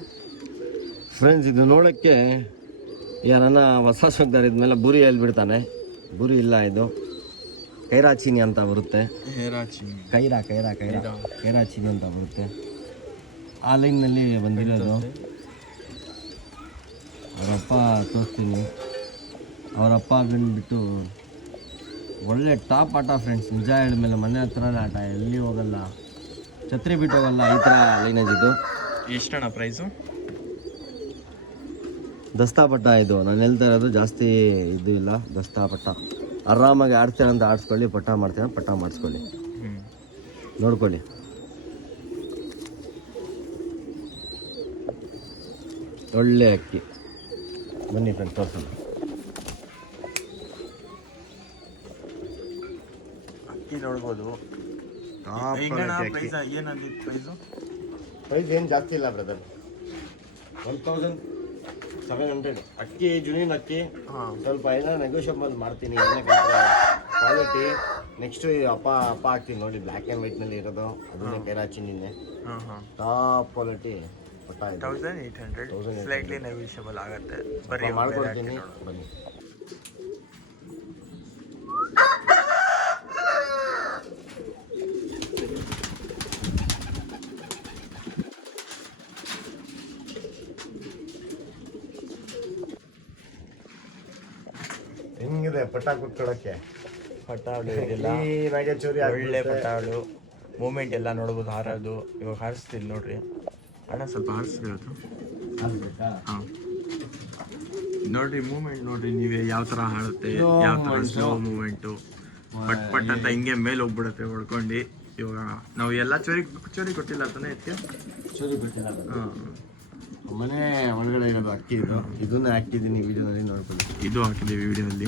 ಫ್ರೆಂಡ್ಸ್? ಇದು ನೋಡೋಕ್ಕೆ ಯಾರನ್ನ ಹೊಸ ಶಬ್ದಾರ ಇದ್ಮೇಲೆ ಬುರಿ ಹೇಳ್ಬಿಡ್ತಾನೆ. ಬುರಿ ಇಲ್ಲ, ಇದು ಕೈರಾಚಿನಿ ಅಂತ ಬರುತ್ತೆ. ಕೈರಾಚಿನಿ ಅಂತ ಬರುತ್ತೆ. ಆ ಲೈನ್ನಲ್ಲಿ ಬಂದಿರೋದು. ಅವರಪ್ಪ ತೋರಿಸ್ತೀನಿ. ಅವರಪ್ಪ ಬಂದುಬಿಟ್ಟು ಒಳ್ಳೆ ಟಾಪ್ ಆಟ ಫ್ರೆಂಡ್ಸ್. ನಿಜ ಹೇಳಿದ್ಮೇಲೆ ಮನೆ ಹತ್ರನೇ ಆಟ, ಎಲ್ಲಿ ಹೋಗಲ್ಲ, ಛತ್ರಿ ಬಿಟ್ಟು ಹೋಗಲ್ಲ. ಈ ಥರ ಲೈನೇಜ್ ಇದು. ಎಷ್ಟಣ್ಣ ಪ್ರೈಸು? ದಸ್ತಾ ಪಟ್ಟ ಇದು. ನಾನು ಹೇಳ್ತಾ ಇರೋದು ಜಾಸ್ತಿ ಇದು ಇಲ್ಲ. ದಸ್ತಾ ಪಟ್ಟ ಆರಾಮಾಗಿ ಆಡ್ತೀರಂತ ಆಡಿಸ್ಕೊಳ್ಳಿ, ಪಟ್ಟ ಮಾಡ್ತೀರ ಪಟ್ಟ ಮಾಡಿಸ್ಕೊಳ್ಳಿ. ನೋಡ್ಕೊಳ್ಳಿ. ಒಳ್ಳೆ ಅಕ್ಕಿ. ಬನ್ನಿ ಫ್ರೆಂಡ್ಸ್ ತೋರಿಸೋಣ. ಅಕ್ಕಿ ನೋಡ್ಬೋದು. ಪ್ರೈಸ್ ಏನು ಜಾಸ್ತಿ ಇಲ್ಲ ಬ್ರದರ್, 1700. ಅಕ್ಕಿ ಜುನೀನ್ ಅಕ್ಕಿ ಸ್ವಲ್ಪ ಏನೋ ನೆಗೋಷಿಯಬಲ್ ಮಾಡ್ತೀನಿ, ಏನಕ್ಕಂದ್ರೆ ಕ್ವಾಲಿಟಿ. ನೆಕ್ಸ್ಟ್ ಅಪ್ಪ ಹಾಕ್ತೀನಿ ನೋಡಿ, ಬ್ಲ್ಯಾಕ್ ಆ್ಯಂಡ್ ವೈಟ್ನಲ್ಲಿ ಇರೋದು, ಅದನ್ನೇ ಕೆರಾಚಿ ನಿನ್ನೆ ಟಾಪ್ ಕ್ವಾಲಿಟಿ ಪಟ್ಟ 1800 ಸ್ಲೈಟ್ಲಿ ನೆಗೋಷಿಯಬಲ್ ಆಗುತ್ತೆ. ಬರೀ ಮಾಡ್ಕೊಡ್ತೀನಿ ಬನ್ನಿ. ಹೆಂಗಿದೆ ಪಟ್ಟ ಕುತ್ಕೊಳ್ಳೋಕ್ಕೆ? ಪಟಾಳು ಇದೆಲ್ಲ ಚೂರಿ ಒಳ್ಳೆ ಪಟಾಳು. ಮೂಮೆಂಟ್ ಎಲ್ಲ ನೋಡ್ಬೋದು ಹಾರೋದು. ಇವಾಗ ಹಾರಿಸ್ತೀನಿ ನೋಡ್ರಿ ಅಣ್ಣ, ಸ್ವಲ್ಪ ಹಾರಿಸ್ಬೋದು. ಹಾಂ ನೋಡ್ರಿ ಮೂಮೆಂಟ್ ನೋಡ್ರಿ ನೀವೇ ಯಾವ ಥರ ಹಾಡುತ್ತೆ, ಯಾವ ಥರ ಸ್ಲೋ ಮೂಮೆಂಟು. ಪಟ್ ಪಟ್ ಅಂತ ಹಿಂಗೆ ಮೇಲೆ ಹೋಗ್ಬಿಡುತ್ತೆ ಹೊಡ್ಕೊಂಡು. ಇವಾಗ ನಾವು ಎಲ್ಲ ಚೋರಿ ಕೊಟ್ಟಿಲ್ಲ ತಾನೇ ಇದಕ್ಕೆ? ಚೂರಿ ಬಿಟ್ಟಿಲ್ಲ. ಹಾಂ, ಮನೆ ಒಳಗಡೆ ಇರೋದು ಅಕ್ಕಿ ಇದು, ಇದನ್ನ ಹಾಕಿದ್ದೀನಿ ವಿಡಿಯೋದಲ್ಲಿ ನೋಡ್ಕೊಳ್ಳಿ. ಇದು ಹಾಕಿದ್ದೀವಿ ವಿಡಿಯೋದಲ್ಲಿ.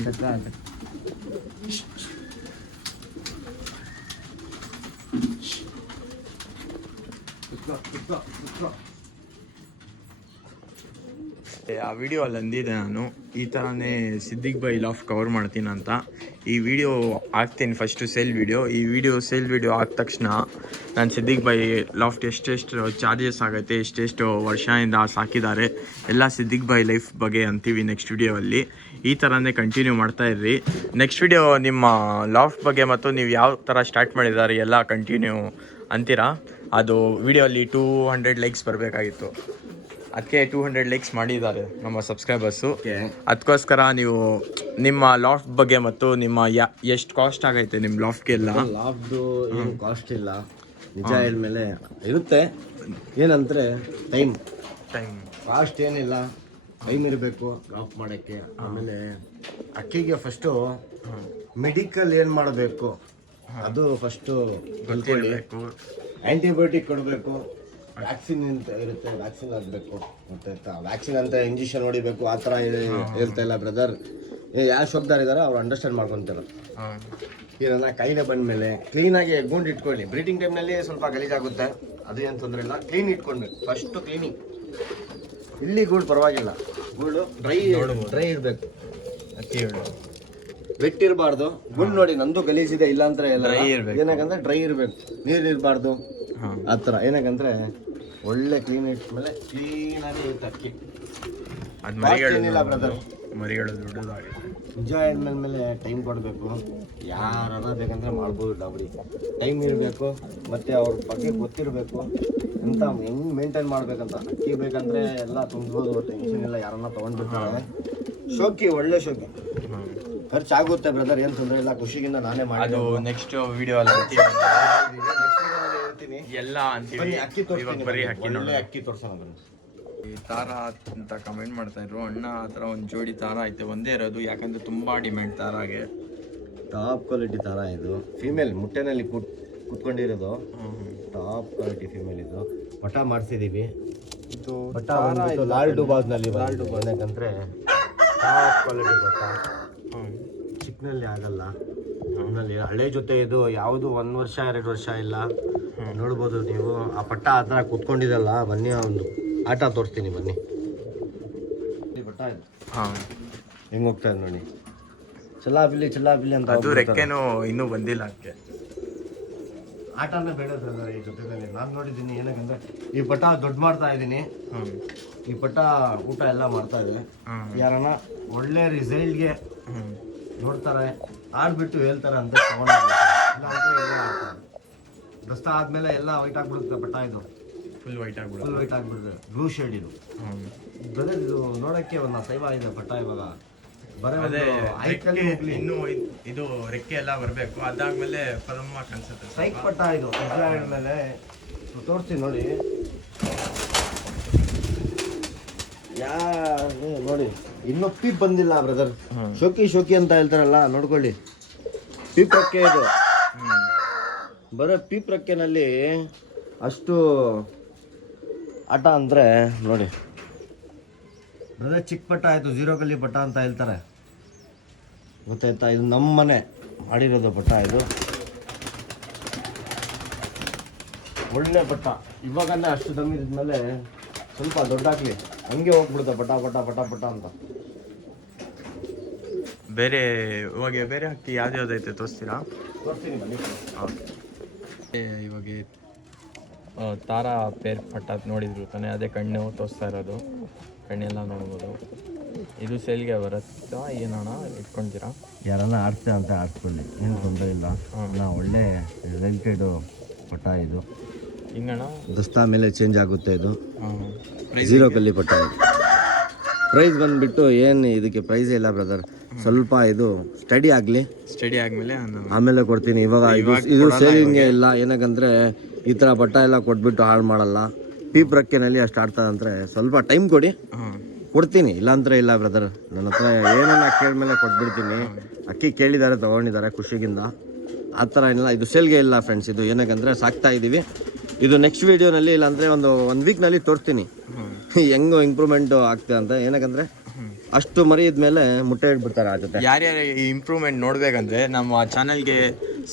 ಆ ವಿಡಿಯೋ ಅಲ್ಲಿ ಅಂದಿದ್ದೆ ನಾನು, ಈ ಥರನೇ ಸಿದ್ದಿಕ್ ಬೈ ಲಾಫ್ಟ್ ಕವರ್ ಮಾಡ್ತೀನಿ ಅಂತ. ಈ ವಿಡಿಯೋ ಹಾಕ್ತೀನಿ ಫಸ್ಟು ಸೇಲ್ ವಿಡಿಯೋ. ಈ ವಿಡಿಯೋ ಸೇಲ್ ವಿಡಿಯೋ ಆದ ತಕ್ಷಣ ನಾನು ಸಿದ್ದಿಕ್ ಬೈ ಲಾಫ್ಟ್ ಎಷ್ಟೆಷ್ಟು ಚಾರ್ಜಸ್ ಆಗುತ್ತೆ, ಎಷ್ಟೆಷ್ಟು ವರ್ಷದಿಂದ ಸಾಕಿದ್ದಾರೆ ಎಲ್ಲ ಸಿದ್ದಿಕ್ ಬೈ ಲೈಫ್ ಬಗ್ಗೆ ಅಂತೀವಿ ನೆಕ್ಸ್ಟ್ ವಿಡಿಯೋಲ್ಲಿ. ಈ ಥರನೇ ಕಂಟಿನ್ಯೂ ಮಾಡ್ತಾಯಿರ್ರಿ. ನೆಕ್ಸ್ಟ್ ವಿಡಿಯೋ ನಿಮ್ಮ ಲಾಫ್ಟ್ ಬಗ್ಗೆ ಮತ್ತು ನೀವು ಯಾವ ಥರ ಸ್ಟಾರ್ಟ್ ಮಾಡಿದ್ದಾರೆ ಎಲ್ಲ ಕಂಟಿನ್ಯೂ ಅಂತೀರಾ. ಅದು ವಿಡಿಯೋಲ್ಲಿ 200 ಲೈಕ್ಸ್ ಬರಬೇಕಾಗಿತ್ತು, ಅದಕ್ಕೆ 200 ಲೈಕ್ಸ್ ಮಾಡಿದ್ದಾರೆ ನಮ್ಮ ಸಬ್ಸ್ಕ್ರೈಬರ್ಸು. ಅದಕ್ಕೋಸ್ಕರ ನೀವು ನಿಮ್ಮ ಲಾಫ್ಟ್ ಬಗ್ಗೆ ಮತ್ತು ನಿಮ್ಮ ಎಷ್ಟು ಕಾಸ್ಟ್ ಆಗೈತೆ ನಿಮ್ಮ ಲಾಫ್ಟ್ಗೆಲ್ಲ. ಲಾಫ್ಟ್ದು ಏನು ಕಾಸ್ಟ್ ಇಲ್ಲ, ನಿಜ ಹೇಳಿದ್ಮೇಲೆ ಇರುತ್ತೆ. ಏನಂದರೆ ಟೈಮ್ ಕಾಸ್ಟ್ ಏನಿಲ್ಲ, ಟೈಮ್ ಇರಬೇಕು ಲಾಫ್ಟ್ ಮಾಡೋಕ್ಕೆ. ಆಮೇಲೆ ಅಕ್ಕಿಗೆ ಫಸ್ಟು ಮೆಡಿಕಲ್ ಏನು ಮಾಡಬೇಕು ಅದು ಫಸ್ಟು ಗೊತ್ತಿರಬೇಕು. ಆ್ಯಂಟಿಬಯೋಟಿಕ್ ಕೊಡಬೇಕು, ವ್ಯಾಕ್ಸಿನ್ ಅಂತ ಇರುತ್ತೆ, ವ್ಯಾಕ್ಸಿನ್ ಆಗಬೇಕು. ಮತ್ತೆ ವ್ಯಾಕ್ಸಿನ್ ಅಂತ ಇಂಜೆಕ್ಷನ್ ಹೊಡಿಬೇಕು, ಆ ಥರ ಹೇಳ್ತಾ ಇಲ್ಲ ಬ್ರದರ್. ಯಾವ ಶಬ್ದಾರ್ ಇದ್ದಾರೋ ಅವ್ರು ಅಂಡರ್ಸ್ಟ್ಯಾಂಡ್ ಮಾಡ್ಕೊತಾರೆ. ಇದನ್ನ ಕಾಯಿಲೆ ಬಂದಮೇಲೆ ಕ್ಲೀನಾಗಿ ಗುಂಡು ಇಟ್ಕೊಳ್ಳಿ. ಬ್ರೀಡಿಂಗ್ ಟೈಮ್ನಲ್ಲಿ ಸ್ವಲ್ಪ ಗಲೀಜಾಗುತ್ತೆ, ಅದು ಏನು ತೊಂದರೆ ಇಲ್ಲ. ಕ್ಲೀನ್ ಇಟ್ಕೊಳ್ಬೇಕು ಫಸ್ಟು, ಕ್ಲೀನಿಂಗ್. ಇಲ್ಲಿ ಗೂಡು ಪರವಾಗಿಲ್ಲ, ಗೂಡು ಡ್ರೈ ಇರಬೇಕು. ಅಕ್ಕಿ ವೆಟ್ ಇರಬಾರ್ದು. ಗುಂಡು ನೋಡಿ ನಂದು ಗಲೀಜಿದೆ, ಇಲ್ಲ ಅಂದ್ರೆ ಏನಕ್ಕಂದ್ರೆ ಡ್ರೈ ಇರಬೇಕು, ನೀರು ಇರಬಾರ್ದು ಆ ಥರ. ಏನಕ್ಕಂದ್ರೆ ಒಳ್ಳೆ ಕ್ಲೀನ್ ಇಟ್ಮೇಲೆ ಕ್ಲೀನಾಗಿ ಇರುತ್ತೆ ಅಕ್ಕಿ. ಏನಿಲ್ಲ ಬ್ರದರ್, ಮರಿಗಳು ದೊಡ್ಡದಾಗಿದೆ. ನಿಜ ಮೇಲೆ ಟೈಮ್ ಕೊಡಬೇಕು. ಯಾರು ಬೇಕಂದ್ರೆ ಮಾಡ್ಬೋದು ಡಾಬಡಿ. ಟೈಮ್ ಇರಬೇಕು, ಮತ್ತು ಅವ್ರ ಬಗ್ಗೆ ಗೊತ್ತಿರಬೇಕು ಅಂತ ಹೆಂಗೆ ಮೇಂಟೈನ್ ಮಾಡ್ಬೇಕಂತ. ಅಕ್ಕಿ ಬೇಕಂದ್ರೆ ಎಲ್ಲ ತುಂಬ್ಬೋದು, ಟೆನ್ಷನ್ ಇಲ್ಲ. ಯಾರನ್ನ ತೊಗೊಂಡ್ಬಿಡ್ತಾರೆ. ಶೋಕಿ ಒಳ್ಳೆ ಶೋಕಿ, ಖರ್ಚಾಗುತ್ತೆ ಬ್ರದರ್, ಏನು ತೊಂದರೆ ಇಲ್ಲ. ಖುಷಿಗಿಂತ ನಾನೇ ಮಾಡಿ ಅದು ನೆಕ್ಸ್ಟ್ ವಿಡಿಯೋ ಅಲ್ಲಿ ಹೇಳ್ತೀನಿ ಎಲ್ಲ ಅಂತೀವಿ. ಅಕ್ಕಿ ತೋರಿಸ್ತೀನಿ, ಬರೀ ಅಕ್ಕಿ ನೋಡಿ ಅಕ್ಕಿ ತೋರ್ಸೋಣ ಬನ್ನಿ. ಈ ತಾರ ಅಂತ ಕಮೆಂಟ್ ಮಾಡ್ತಾ ಇದ್ರು. ಅಣ್ಣ ಆ ಥರ ಒಂದು ಜೋಡಿ ತಾರ ಐತೆ, ಒಂದೇ ಇರೋದು, ಯಾಕಂದ್ರೆ ತುಂಬಾ ಡಿಮ್ಯಾಂಡ್ ತಾರಾಗೆ. ಟಾಪ್ ಕ್ವಾಲಿಟಿ ತಾರ ಇದು, ಫೀಮೇಲ್ ಮುಟ್ಟೆನಲ್ಲಿ ಕುತ್ಕೊಂಡಿರೋದು. ಟಾಪ್ ಕ್ವಾಲಿಟಿ ಫೀಮೇಲ್ ಇದು. ಪಟ ಮಾಡಿಸಿದೀವಿ. ಇದು ಪಟ ಲಾಲ್ಡು ಬಾದ್ನಲ್ಲಿ ಬಂದಕ್ಕಂದ್ರೆ ಟಾಪ್ ಕ್ವಾಲಿಟಿ ಪಟ. ಚಿಕ್ಕನಲ್ಲಿ ಆಗಲ್ಲ, ನಮ್ಮಲ್ಲಿ ಹಳೆ ಜೊತೆ ಇದು ಯಾವುದು 1 ವರ್ಷ 2 ವರ್ಷ ಇಲ್ಲ. ನೋಡ್ಬೋದು ನೀವು ಆ ಪಟ್ಟ ಆ ಥರ ಕುತ್ಕೊಂಡಿದಲ್ಲ. ಬನ್ನಿ ಒಂದು ಆಟ ತೋರಿಸ್ತೀನಿ ಬನ್ನಿ. ಪಟ್ಟ ಇದು ಹೆಂಗೆ ಹೋಗ್ತಾ ಇದೆ ನೋಡಿ, ಚಲ್ಲಾಪಿಲ್ಲಿ ಅಂತ. ಅದು ರೆಕ್ಕೆನೂ ಇನ್ನೂ ಬಂದಿಲ್ಲ ಅದಕ್ಕೆ. ಆಟನೇ ಬೇಡದಲ್ಲ ಈ ಜೊತೆಯಲ್ಲಿ. ನಾನು ನೋಡಿದ್ದೀನಿ, ಏನಕ್ಕಂದ್ರೆ ಈ ಪಟ್ಟ ದೊಡ್ಡ ಮಾಡ್ತಾ ಇದ್ದೀನಿ. ಈ ಪಟ್ಟ ಊಟ ಎಲ್ಲ ಮಾಡ್ತಾ ಇದೆ. ಯಾರನ್ನ ಒಳ್ಳೆ ರಿಸಲ್ಟ್ಗೆ ನೋಡ್ತಾರೆ, ಆಡ್ಬಿಟ್ಟು ಹೇಳ್ತಾರೆ ಅಂತ ತಗೊಂಡು ಇಲ್ಲ ಅಂತ ಎಲ್ಲ ಆಡ್ತಾರೆ. ದಸ್ತಾ ಆದ್ಮೇಲೆ ಎಲ್ಲ ವೈಟ್ ಆಗ್ಬಿಡುತ್ತೆ ಪಟ್ಟ. ಇದು ಫುಲ್ ವೈಟ್ ಆಗ್ಬಿಡುತ್ತೆ, ಬ್ಲೂ ಶೇಡ್ ಇದು. ಬ್ರದರ್ ಇದು ನೋಡಕ್ಕೆ ಒಂದು ಸೈವ ಇದೆ ಪಟ್ಟ. ಇವಾಗ ಇನ್ನು ಇದು ರೆಕ್ಕೆ ಎಲ್ಲ ಬರಬೇಕು, ಅದಾದ್ಮೇಲೆ ಫಲಮ್ಮ ಕಾಣಿಸುತ್ತೆ. ಸೈಕ್ ಪಟ್ಟ ಇದು ಮೇಲೆ ತೋರಿಸ್ತೀನಿ ನೋಡಿ. ನೋಡಿ ಇನ್ನೂ ಪೀಪ್ ಬಂದಿಲ್ಲ ಬ್ರದರ್. ಶೋಕಿ ಅಂತ ಹೇಳ್ತಾರಲ್ಲ, ನೋಡ್ಕೊಳ್ಳಿ. ಪೀಪ್ ರಕ್ಕೆ ಇದು, ಬರೋ ಪೀಪ್ ರಕ್ಕೆನಲ್ಲಿ ಅಷ್ಟು ಆಟ ಅಂದರೆ ನೋಡಿ. ಅದೇ ಚಿಕ್ಕ ಪಟ್ಟ ಆಯಿತು, 0 ಕಲ್ಲಿ ಪಟ್ಟ ಅಂತ ಹೇಳ್ತಾರೆ, ಗೊತ್ತಾಯ್ತಾ? ಇದು ನಮ್ಮ ಮನೆ ಮಾಡಿರೋದು ಪಟ್ಟ, ಇದು ಒಳ್ಳೆ ಪಟ್ಟ. ಇವಾಗನೇ ಅಷ್ಟು ದಮ್ಮಿದ್ಮೇಲೆ ಸ್ವಲ್ಪ ದೊಡ್ಡಾಗ್ಲಿ, ಹಂಗೆ ಹೋಗ್ಬಿಡುತ್ತೆ ಪಟ ಪಟ ಪಟ ಪಟ ಅಂತ. ಬೇರೆ ಇವಾಗ ಬೇರೆ ಹಕ್ಕಿ ಯಾವ್ದಾವ್ದೈತೆ ತೋರಿಸ್ತೀರಾ? ತೋರಿಸ್ತೀನಿ ಬನ್ನಿ. ಇವಾಗ ತಾರಾ ಪೇರ್ ಪಟ್ಟ ನೋಡಿದ್ರು ತಾನೆ, ಅದೇ ಕಣ್ಣು ತೋರಿಸ್ತಾ ಇರೋದು, ಕಣ್ಣೆಲ್ಲ ನೋಡ್ಬೋದು. ಇದು ಸೇಲ್ಗೆ ಬರುತ್ತಾ ಏನಣ್ಣ? ಇಟ್ಕೊಂತೀರಾ? ಯಾರನ್ನ ಆಡ್ತಾ ಅಂತ ಆಡ್ಸ್ಕೊಳ್ಳಿ, ಏನು ತೊಂದರೆ ಇಲ್ಲ. ನಾ ಒಳ್ಳೆ ರೆಂಟೆಡು ಪಟ್ಟ ಇದು. ಹಿಂಗಣ್ಣ ದಸ್ತಾ ಮೇಲೆ ಚೇಂಜ್ ಆಗುತ್ತೆ ಇದು. ಹಾಂ 0 ಕಲ್ಲಿ ಪಟ್ಟ. ಪ್ರೈಸ್ ಬಂದುಬಿಟ್ಟು ಏನು ಇದಕ್ಕೆ ಪ್ರೈಸೇ ಇಲ್ಲ ಬ್ರದರ್, ಸ್ವಲ್ಪ ಇದು ಸ್ಟಡಿ ಆಗಲಿ, ಸ್ಟಡಿ ಆದಮೇಲೆ ಆಮೇಲೆ ಕೊಡ್ತೀನಿ. ಇವಾಗ ಇದು ಸೇಲಿಂಗೇ ಇಲ್ಲ, ಏನಕ್ಕಂದರೆ ಈ ಥರ ಪಟ್ಟ ಎಲ್ಲ ಕೊಟ್ಬಿಟ್ಟು ಹಾಳು ಮಾಡಲ್ಲ. ಪೀಪ್ ರಕ್ಕೆನಲ್ಲಿ ಅಷ್ಟು ಆಡ್ತದಂದರೆ ಸ್ವಲ್ಪ ಟೈಮ್ ಕೊಡಿ, ಕೊಡ್ತೀನಿ. ಇಲ್ಲಾಂದ್ರೆ ಇಲ್ಲ ಬ್ರದರ್, ನನ್ನ ಹತ್ರ ಏನೇನು ಕೇಳಿದ್ಮೇಲೆ ಕೊಟ್ಬಿಡ್ತೀನಿ. ಅಕ್ಕಿ ಕೇಳಿದ್ದಾರೆ, ತೊಗೊಂಡಿದ್ದಾರೆ ಖುಷಿಗಿಂದ, ಆ ಥರ ಏನಿಲ್ಲ. ಇದು ಸೇಲ್ಗೆ ಇಲ್ಲ ಫ್ರೆಂಡ್ಸ್, ಇದು ಏನಕ್ಕಂದರೆ ಸಾಕ್ತಾ ಇದ್ದೀವಿ. ಇದು ನೆಕ್ಸ್ಟ್ ವೀಡಿಯೋನಲ್ಲಿ ಇಲ್ಲಾಂದರೆ ಒಂದು ವೀಕ್ನಲ್ಲಿ ತೋರಿಸ್ತೀನಿ ಹೆಂಗೋ ಇಂಪ್ರೂವ್ಮೆಂಟು ಆಗ್ತದೆ ಅಂತ. ಏನಕ್ಕಂದರೆ ಅಷ್ಟು ಮರಿ ಇದ್ಮೇಲೆ ಮುಟ್ಟೆ ಇಟ್ಬಿಡ್ತಾರೆ ಆ ಜೊತೆ. ಯಾರ್ಯಾರು ಈ ಇಂಪ್ರೂವ್ಮೆಂಟ್ ನೋಡ್ಬೇಕಂದ್ರೆ ನಮ್ಮ ಚಾನಲ್ಗೆ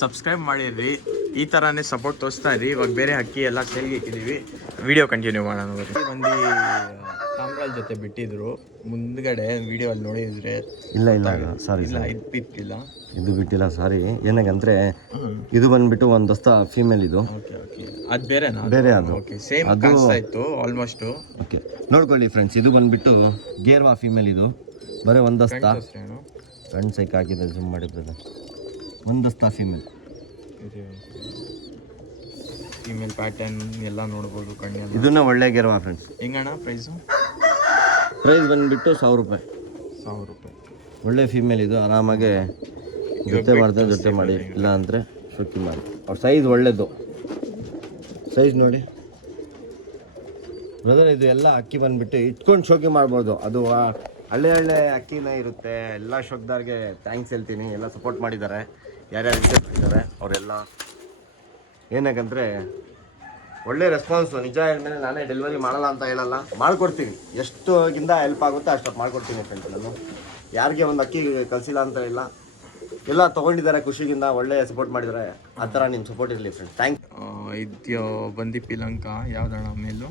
ಸಬ್ಸ್ಕ್ರೈಬ್ ಮಾಡಿರ್ರಿ, ಈ ಥರನೇ ಸಪೋರ್ಟ್ ತೋರಿಸ್ತಾ ಇರಿ. ಇವಾಗ ಬೇರೆ ಹಕ್ಕಿ ಎಲ್ಲ ಸೇಲ್ಗೆ ಇಕ್ಕಿದ್ದೀವಿ, ವಿಡಿಯೋ ಕಂಟಿನ್ಯೂ ಮಾಡೋಣ. ಮಂದಿ ಕಾಮ್ರಾಲ್ ಜೊತೆ ಬಿಟ್ಟಿದ್ರು ಮುಂದ್ಗಡೆ, ವಿಡಿಯೋ ಅಲ್ಲಿ ನೋಡಿದ್ರೆ ಇಲ್ಲ ಇಲ್ಲ ಸಾರಿ ಇಲ್ಲ ಇದು ಬಿಟ್ಟಿಲ್ಲ, ಇದು ಬಿಟ್ಟಿಲ್ಲ ಸಾರಿ. ಏನಕ್ಕಂದರೆ ಇದು ಬಂದ್ಬಿಟ್ಟು ಒಂದು ದಸ್ತ ಫೀಮೇಲ್ ಇದು. ಓಕೆ ಓಕೆ, ಅದು ಬೇರೆನಾ? ಬೇರೆ ಅದು. ಓಕೆ, ಸೇಮ್ ಕಾಣಿಸ್ತಾ ಇತ್ತು ಆಲ್ಮೋಸ್ಟು. ಓಕೆ ನೋಡ್ಕೊಳ್ಳಿ ಫ್ರೆಂಡ್ಸ್, ಇದು ಬಂದ್ಬಿಟ್ಟು ಗೇರ್ವಾ ಫೀಮೇಲ್, ಇದು ಬರೀ ಒಂದು ದಸ್ತ. ಫ್ರೆಂಡ್ ಸೈಕ್ ಹಾಕಿದೆ, ಜೂಮ್ ಮಾಡಿದ್ರೆ ಒಂದು ದಸ್ತ ಫೀಮೇಲ್. ಫೀಮೇಲ್ ಪ್ಯಾಟರ್ನ್ ಎಲ್ಲ ನೋಡ್ಬೋದು, ಕಣ್ಣೆಲ್ಲ. ಇದನ್ನ ಒಳ್ಳೆ ಗೇರ್ವಾ ಫ್ರೆಂಡ್ಸ್. ಹೆಂಗಣ್ಣ ಪ್ರೈಸು? ಪ್ರೈಸ್ ಬಂದುಬಿಟ್ಟು 1000 ರೂಪಾಯಿ. 1000 ರೂಪಾಯಿ. ಒಳ್ಳೆ ಫೀಮೇಲ್ ಇದು, ಆರಾಮಾಗೆ ಜೊತೆ ಮಾಡ್ತಾರೆ, ಜೊತೆ ಮಾಡಿ, ಇಲ್ಲ ಅಂದರೆ ಶೋಕಿ ಮಾಡಿ. ಅವ್ರ ಸೈಜ್ ಒಳ್ಳೇದು, ಸೈಜ್ ನೋಡಿ ಬ್ರದರ್. ಇದು ಎಲ್ಲ ಅಕ್ಕಿ ಬಂದುಬಿಟ್ಟು ಇಟ್ಕೊಂಡು ಶೋಕಿ ಮಾಡ್ಬೋದು. ಅದು ಹಳ್ಳೆ ಅಕ್ಕಿನೇ ಇರುತ್ತೆ. ಎಲ್ಲ ಶೋಕ್ದಾರ್ಗೆ ಥ್ಯಾಂಕ್ಸ್ ಹೇಳ್ತೀನಿ, ಎಲ್ಲ ಸಪೋರ್ಟ್ ಮಾಡಿದ್ದಾರೆ, ಯಾರ್ಯಾರು ಇದ್ದಾರೆ ಅವರೆಲ್ಲ. ಏನಕ್ಕಂದರೆ ಒಳ್ಳೆ ರೆಸ್ಪಾನ್ಸು. ನಿಜ ಹೇಳ್ಮೇಲೆ ನಾನೇ ಡೆಲಿವರಿ ಮಾಡಲ್ಲ ಅಂತ ಹೇಳಲ್ಲ, ಮಾಡ್ಕೊಡ್ತೀನಿ. ಎಷ್ಟುಗಿಂತ ಹೆಲ್ಪ್ ಆಗುತ್ತೆ ಅಷ್ಟು ಮಾಡ್ಕೊಡ್ತೀನಿ ಫ್ರೆಂಡ್ಸ್. ನಾನು ಯಾರಿಗೆ ಒಂದು ಅಕ್ಕಿ ಕಳಿಸಿಲ್ಲ ಅಂತ ಇಲ್ಲ, ಎಲ್ಲ ತೊಗೊಂಡಿದ್ದಾರೆ ಖುಷಿಗಿಂದ, ಒಳ್ಳೆ ಸಪೋರ್ಟ್ ಮಾಡಿದ್ದಾರೆ. ಆ ಥರ ನಿಮ್ಮ ಸಪೋರ್ಟ್ ಇರಲಿ ಫ್ರೆಂಡ್ಸ್, ಥ್ಯಾಂಕ್. ಇದು ಬಂದು ಪಿಲಂಕ ಯಾವ್ದಣ್ಣ ಮೇಲು?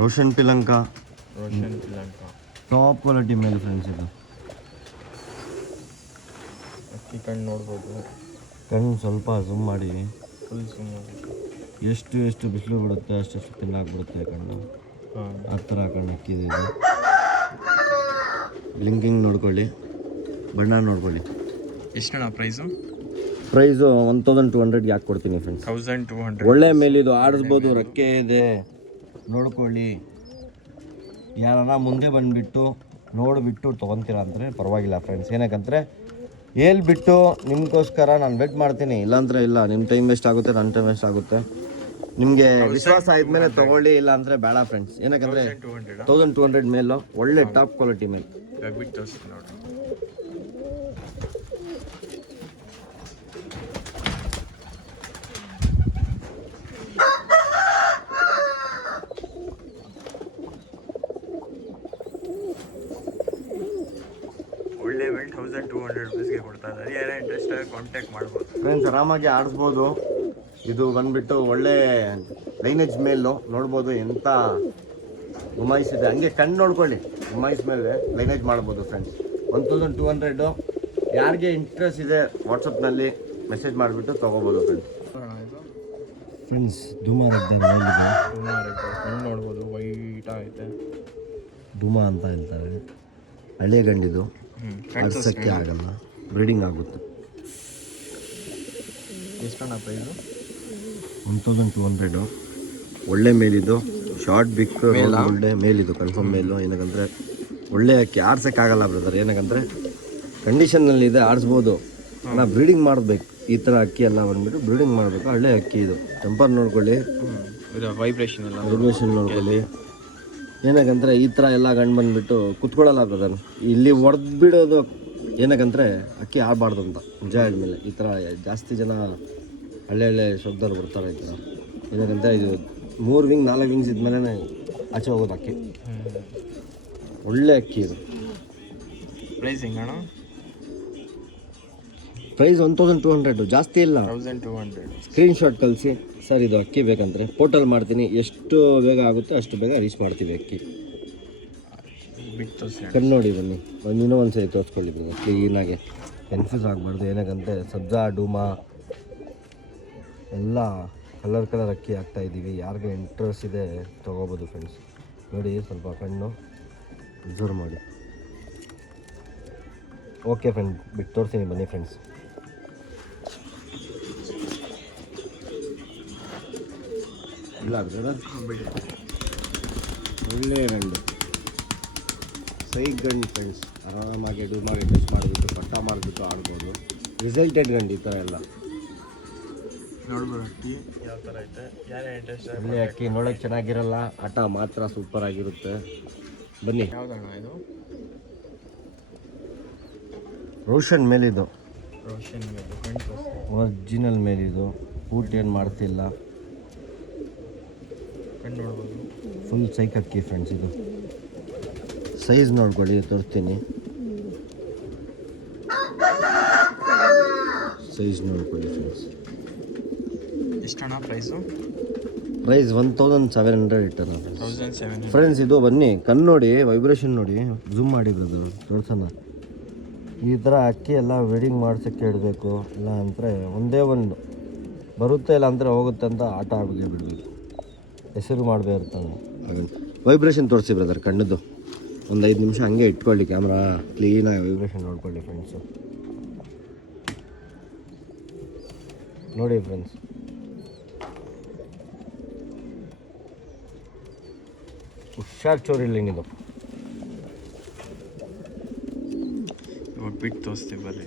ರೋಷನ್ ಪಿಲಂಕ, ರೋಷನ್ ಪಿಲಂಕ ಟಾಪ್ ಕ್ವಾಲಿಟಿ ಮೇಲೆ ಫ್ರೆಂಡ್ಸ್. ಇದು ಅಕ್ಕಿ ಕಣ್ಣು ನೋಡ್ಬೋದು, ಕಣ್ಣು ಸ್ವಲ್ಪ ಝೂಮ್ ಮಾಡಿ. Full zoom. ಎಷ್ಟು ಬಿಸಿಲು ಬಿಡುತ್ತೆ ಅಷ್ಟು ತಿನ್ನಾಕ್ಬಿಡುತ್ತೆ ಕಣ್ಣು, ಆ ಥರ ಕಣ್ಣು ಅಕ್ಕಿದೆ ಇದು. ಬ್ಲಿಂಕಿಂಗ್ ನೋಡ್ಕೊಳ್ಳಿ, ಬಣ್ಣ ನೋಡ್ಕೊಳ್ಳಿ. ಎಷ್ಟಣ್ಣ ಪ್ರೈಸು? ಪ್ರೈಸು 1200ಗೆ ಹಾಕಿ ಕೊಡ್ತೀನಿ ಫ್ರೆಂಡ್ಸ್. 1200. ಒಳ್ಳೆ ಮೇಲೆ ಇದು ಆಡಿಸ್ಬೋದು, ರಕ್ಕೆ ಇದೆ, ನೋಡ್ಕೊಳ್ಳಿ. ಯಾರನ್ನ ಮುಂದೆ ಬಂದುಬಿಟ್ಟು ನೋಡಿಬಿಟ್ಟು ತೊಗೊತೀರ ಅಂದರೆ ಪರವಾಗಿಲ್ಲ ಫ್ರೆಂಡ್ಸ್. ಏನಕ್ಕಂದರೆ ಹೇಳ್ಬಿಟ್ಟು ನಿಮಗೋಸ್ಕರ ನಾನು ವೆಯ್ಟ್ ಮಾಡ್ತೀನಿ, ಇಲ್ಲಾಂದರೆ ಇಲ್ಲ. ನಿಮ್ಮ ಟೈಮ್ ವೇಸ್ಟ್ ಆಗುತ್ತೆ, ನನ್ನ ಟೈಮ್ ವೇಸ್ಟ್ ಆಗುತ್ತೆ. ನಿಮಗೆ ವಿಶ್ವಾಸ ಆದಮೇಲೆ ತೊಗೊಳ್ಳಿ, ಇಲ್ಲ ಅಂದರೆ ಬೇಡ ಫ್ರೆಂಡ್ಸ್. ಏನಕ್ಕಂದರೆ 1200 ಮೇಲು ಒಳ್ಳೆ ಟಾಪ್ ಕ್ವಾಲಿಟಿ ಮೇಲೆ. ಒಳ್ಳೆ 1200 ರುಪೀಸ್ಗೆ ಕೊಡ್ತಾ ಇದ್ದಾರೆ. ಯಾರೇ ಇಂಟ್ರೆಸ್ಟ್ ಕಾಂಟ್ಯಾಕ್ಟ್ ಮಾಡ್ಬೋದು ಫ್ರೆಂಡ್ಸ್, ಆರಾಮಾಗಿ ಆಡಿಸ್ಬೋದು. ಇದು ಬಂದುಬಿಟ್ಟು ಒಳ್ಳೆ ಲೈನೇಜ್ ಮೇಲು ನೋಡ್ಬೋದು, ಎಂಥ ಗುಮಾಯಿಸಿದೆ. ಹಂಗೆ ಕಣ್ಣು ನೋಡ್ಕೊಳ್ಳಿ, ಗುಮಾಯಿಸ್ ಮೇಲೆ ಲೈನೇಜ್ ಮಾಡ್ಬೋದು ಫ್ರೆಂಡ್ಸ್. 1200. ಯಾರಿಗೆ ಇಂಟ್ರೆಸ್ಟ್ ಇದೆ ವಾಟ್ಸಪ್ನಲ್ಲಿ ಮೆಸೇಜ್ ಮಾಡಿಬಿಟ್ಟು ತೊಗೋಬೋದು ಫ್ರೆಂಡ್ಸ್. ಫ್ರೆಂಡ್ಸ್ ಡುಮಾ ಕಣ್ಣು ನೋಡ್ಬೋದು, ವೈಟ್ ಆಗೈತೆ. ಡುಮಾ ಅಂತ ಹೇಳ್ತಾರೆ, ಹಳೆ ಗಂಡಿದು, ಆಡ್ಸೋಕ್ಕೆ ಆಗಲ್ಲ, ಬ್ರೀಡಿಂಗ್ ಆಗುತ್ತೆ. ಎಷ್ಟಣ್ಣ ಪ್ರೈಸು? 1200. ಒಳ್ಳೆ ಮೇಲಿದು, ಶಾರ್ಟ್ ಬಿಕ್ ಒಳ್ಳೆ ಮೇಲಿದು, ಕನ್ಫರ್ಮ್ ಮೇಲು. ಏನಕ್ಕಂದರೆ ಒಳ್ಳೆ ಅಕ್ಕಿ, ಆಡ್ಸೋಕ್ಕಾಗಲ್ಲ ಬ್ರದರ್. ಏನಕ್ಕಂದರೆ ಕಂಡೀಷನ್ನಲ್ಲಿದೆ, ಆಡಿಸ್ಬೋದು. ನಾವು ಬ್ರೀಡಿಂಗ್ ಮಾಡಬೇಕು. ಈ ಥರ ಅಕ್ಕಿ ಎಲ್ಲ ಬಂದುಬಿಟ್ಟು ಬ್ರೀಡಿಂಗ್ ಮಾಡಬೇಕು. ಹಳ್ಳೆ ಅಕ್ಕಿ ಇದು. ಟೆಂಪರ್ ನೋಡ್ಕೊಳ್ಳಿ, ವೈಬ್ರೇಷನ್ ನೋಡ್ಕೊಳ್ಳಿ. ಏನಕ್ಕಂದರೆ ಈ ಥರ ಎಲ್ಲ ಗಂಡು ಬಂದುಬಿಟ್ಟು ಕುತ್ಕೊಳ್ಳಲ್ಲ ಬ್ರದರ್, ಇಲ್ಲಿ ಹೊಡೆದ್ಬಿಡೋದು. ಏನಕ್ಕಂದರೆ ಅಕ್ಕಿ ಆಡಬಾರ್ದು ಅಂತ ನಿಜ ಹೇಳಿದ್ಮೇಲೆ. ಈ ಥರ ಜಾಸ್ತಿ ಜನ ಹಳ್ಳೆ ಶಬ್ದವ್ರು ಬರ್ತಾರೆ ಈ ಥರ. ಏನಕ್ಕಂದರೆ ಇದು 3 ವಿಂಗ್ 4 ವಿಂಗ್ಸ್ ಇದ್ಮೇಲೆ ಆಚೆ ಹೋಗೋದು ಅಕ್ಕಿ. ಒಳ್ಳೆ ಅಕ್ಕಿ ಇದು. ಪ್ರೈಸ್ ಹೆಂಗಣ್ಣ? ಪ್ರೈಸ್ 1200, ಜಾಸ್ತಿ ಇಲ್ಲ. 1200. ಸ್ಕ್ರೀನ್ಶಾಟ್ ಕಳಿಸಿ ಸರ್ ಇದು ಅಕ್ಕಿ ಬೇಕಂದರೆ ಪೋರ್ಟಲ್ ಮಾಡ್ತೀನಿ, ಎಷ್ಟು ಬೇಗ ಆಗುತ್ತೆ ಅಷ್ಟು ಬೇಗ ರೀಚ್ ಮಾಡ್ತೀವಿ ಅಕ್ಕಿ. ಬಿಟ್ಟು ತೋರಿಸಿ. ಕಣ್ಣು ನೋಡಿ ಬನ್ನಿ, ಇನ್ನೂ ಒಂದು ಸರಿ ತೋರಿಸ್ಕೊಳ್ಳಿ ಬ್ರದರ್, ಕ್ಲೀನಾಗೆ, ಕನ್ಫ್ಯೂಸ್ ಆಗಬಾರ್ದು. ಏನಕ್ಕಂತೆ ಸಬ್ಜಾ ಡೂಮಾ ಎಲ್ಲ ಕಲರ್ ಅಕ್ಕಿ ಹಾಕ್ತಾಯಿದ್ದೀವಿ. ಯಾರಿಗೆ ಇಂಟ್ರೆಸ್ಟ್ ಇದೆ ತೊಗೋಬೋದು ಫ್ರೆಂಡ್ಸ್. ನೋಡಿ ಸ್ವಲ್ಪ ಕಣ್ಣು ಅಬ್ಸರ್ವ್ ಮಾಡಿ. ಓಕೆ ಫ್ರೆಂಡ್, ಬಿಟ್ಟು ತೋರಿಸ್ತೀನಿ ಬನ್ನಿ ಫ್ರೆಂಡ್ಸ್. ಇಲ್ಲ ಬಿಡಿ. ಒಳ್ಳೆಯ ಗಂಡು, ಸೈಡ್ ಗಂಡು ಫ್ರೆಂಡ್ಸ್. ಆರಾಮಾಗಿ ಡೂಮಾಗಿ ಟೆಸ್ಟ್ ಮಾಡಿಬಿಟ್ಟು ಪಟ್ಟ ಮಾಡಿಬಿಟ್ಟು ಆಡ್ಬೋದು. ರಿಸಲ್ಟೆಡ್ ಗಂಡು ಈ ಥರ ಎಲ್ಲ ನೋಡ್ಬೋದು ಅಕ್ಕಿ ಯಾವ ಥರ ಐತೆ. ಯಾರೇ ಇಂಟ್ರೆಸ್ಟ್ ಒಳ್ಳೆ ಅಕ್ಕಿ, ನೋಡೋಕ್ಕೆ ಚೆನ್ನಾಗಿರಲ್ಲ, ಆಟ ಮಾತ್ರ ಸೂಪರ್ ಆಗಿರುತ್ತೆ. ಬನ್ನಿ. ಯಾವ್ದಣ್ಣ ಇದು? ರೋಷನ್ ಮೇಲಿದು, ರೋಷನ್ ಒರಿಜಿನಲ್ ಮೇಲಿದು. ಊಟ ಏನು ಮಾಡ್ತಿಲ್ಲ, ಕಣ್ಣು ನೋಡ್ಬೋದು. ಫುಲ್ ಸೈಕ್ ಅಕ್ಕಿ ಫ್ರೆಂಡ್ಸ್. ಇದು ಸೈಜ್ ನೋಡ್ಕೊಳ್ಳಿ, ತೋರಿಸ್ತೀನಿ. ಸೈಜ್ ನೋಡ್ಕೊಳ್ಳಿ ಫ್ರೆಂಡ್ಸ್. ಎಷ್ಟಣ್ಣ ಪ್ರೈಸು? ಪ್ರೈಸ್ 1700 ಇಟ್ಟನ 1700 ಫ್ರೆಂಡ್ಸ್. ಇದು ಬನ್ನಿ, ಕಣ್ಣು ನೋಡಿ, ವೈಬ್ರೇಷನ್ ನೋಡಿ, ಝೂಮ್ ಮಾಡಿ ಬ್ರದರ್ ತೋರ್ಸೋಣ. ಈ ಥರ ಅಕ್ಕಿ ಎಲ್ಲ ವೆಡಿಂಗ್ ಮಾಡ್ಸೋಕ್ಕೆ ಇಡಬೇಕು, ಇಲ್ಲ ಅಂದರೆ ಒಂದೇ ಒಂದು ಬರುತ್ತೆ, ಇಲ್ಲ ಅಂದರೆ ಹೋಗುತ್ತೆ ಅಂತ ಆಟ ಆಡಿಗೆ ಬಿಡಬೇಕು. ಹೆಸರು ಮಾಡದೇ ಇರ್ತಾನೆ. ವೈಬ್ರೇಷನ್ ತೋರಿಸಿ ಬ್ರದರ್ ಕಣ್ಣದ್ದು. ಒಂದು 5 ನಿಮಿಷ ಹಂಗೆ ಇಟ್ಕೊಳ್ಳಿ ಕ್ಯಾಮ್ರಾ, ಕ್ಲೀನಾಗಿ ವೈಬ್ರೇಷನ್ ನೋಡ್ಕೊಳ್ಳಿ ಫ್ರೆಂಡ್ಸು. ನೋಡಿ ಫ್ರೆಂಡ್ಸ್, ಹುಷಾರ್ ಚೋರಿಲ್ಲ ಇದು. ಇವಾಗ ಬಿಟ್ಟು ತೋರಿಸ್ತೀವಿ ಬರ್ರಿ.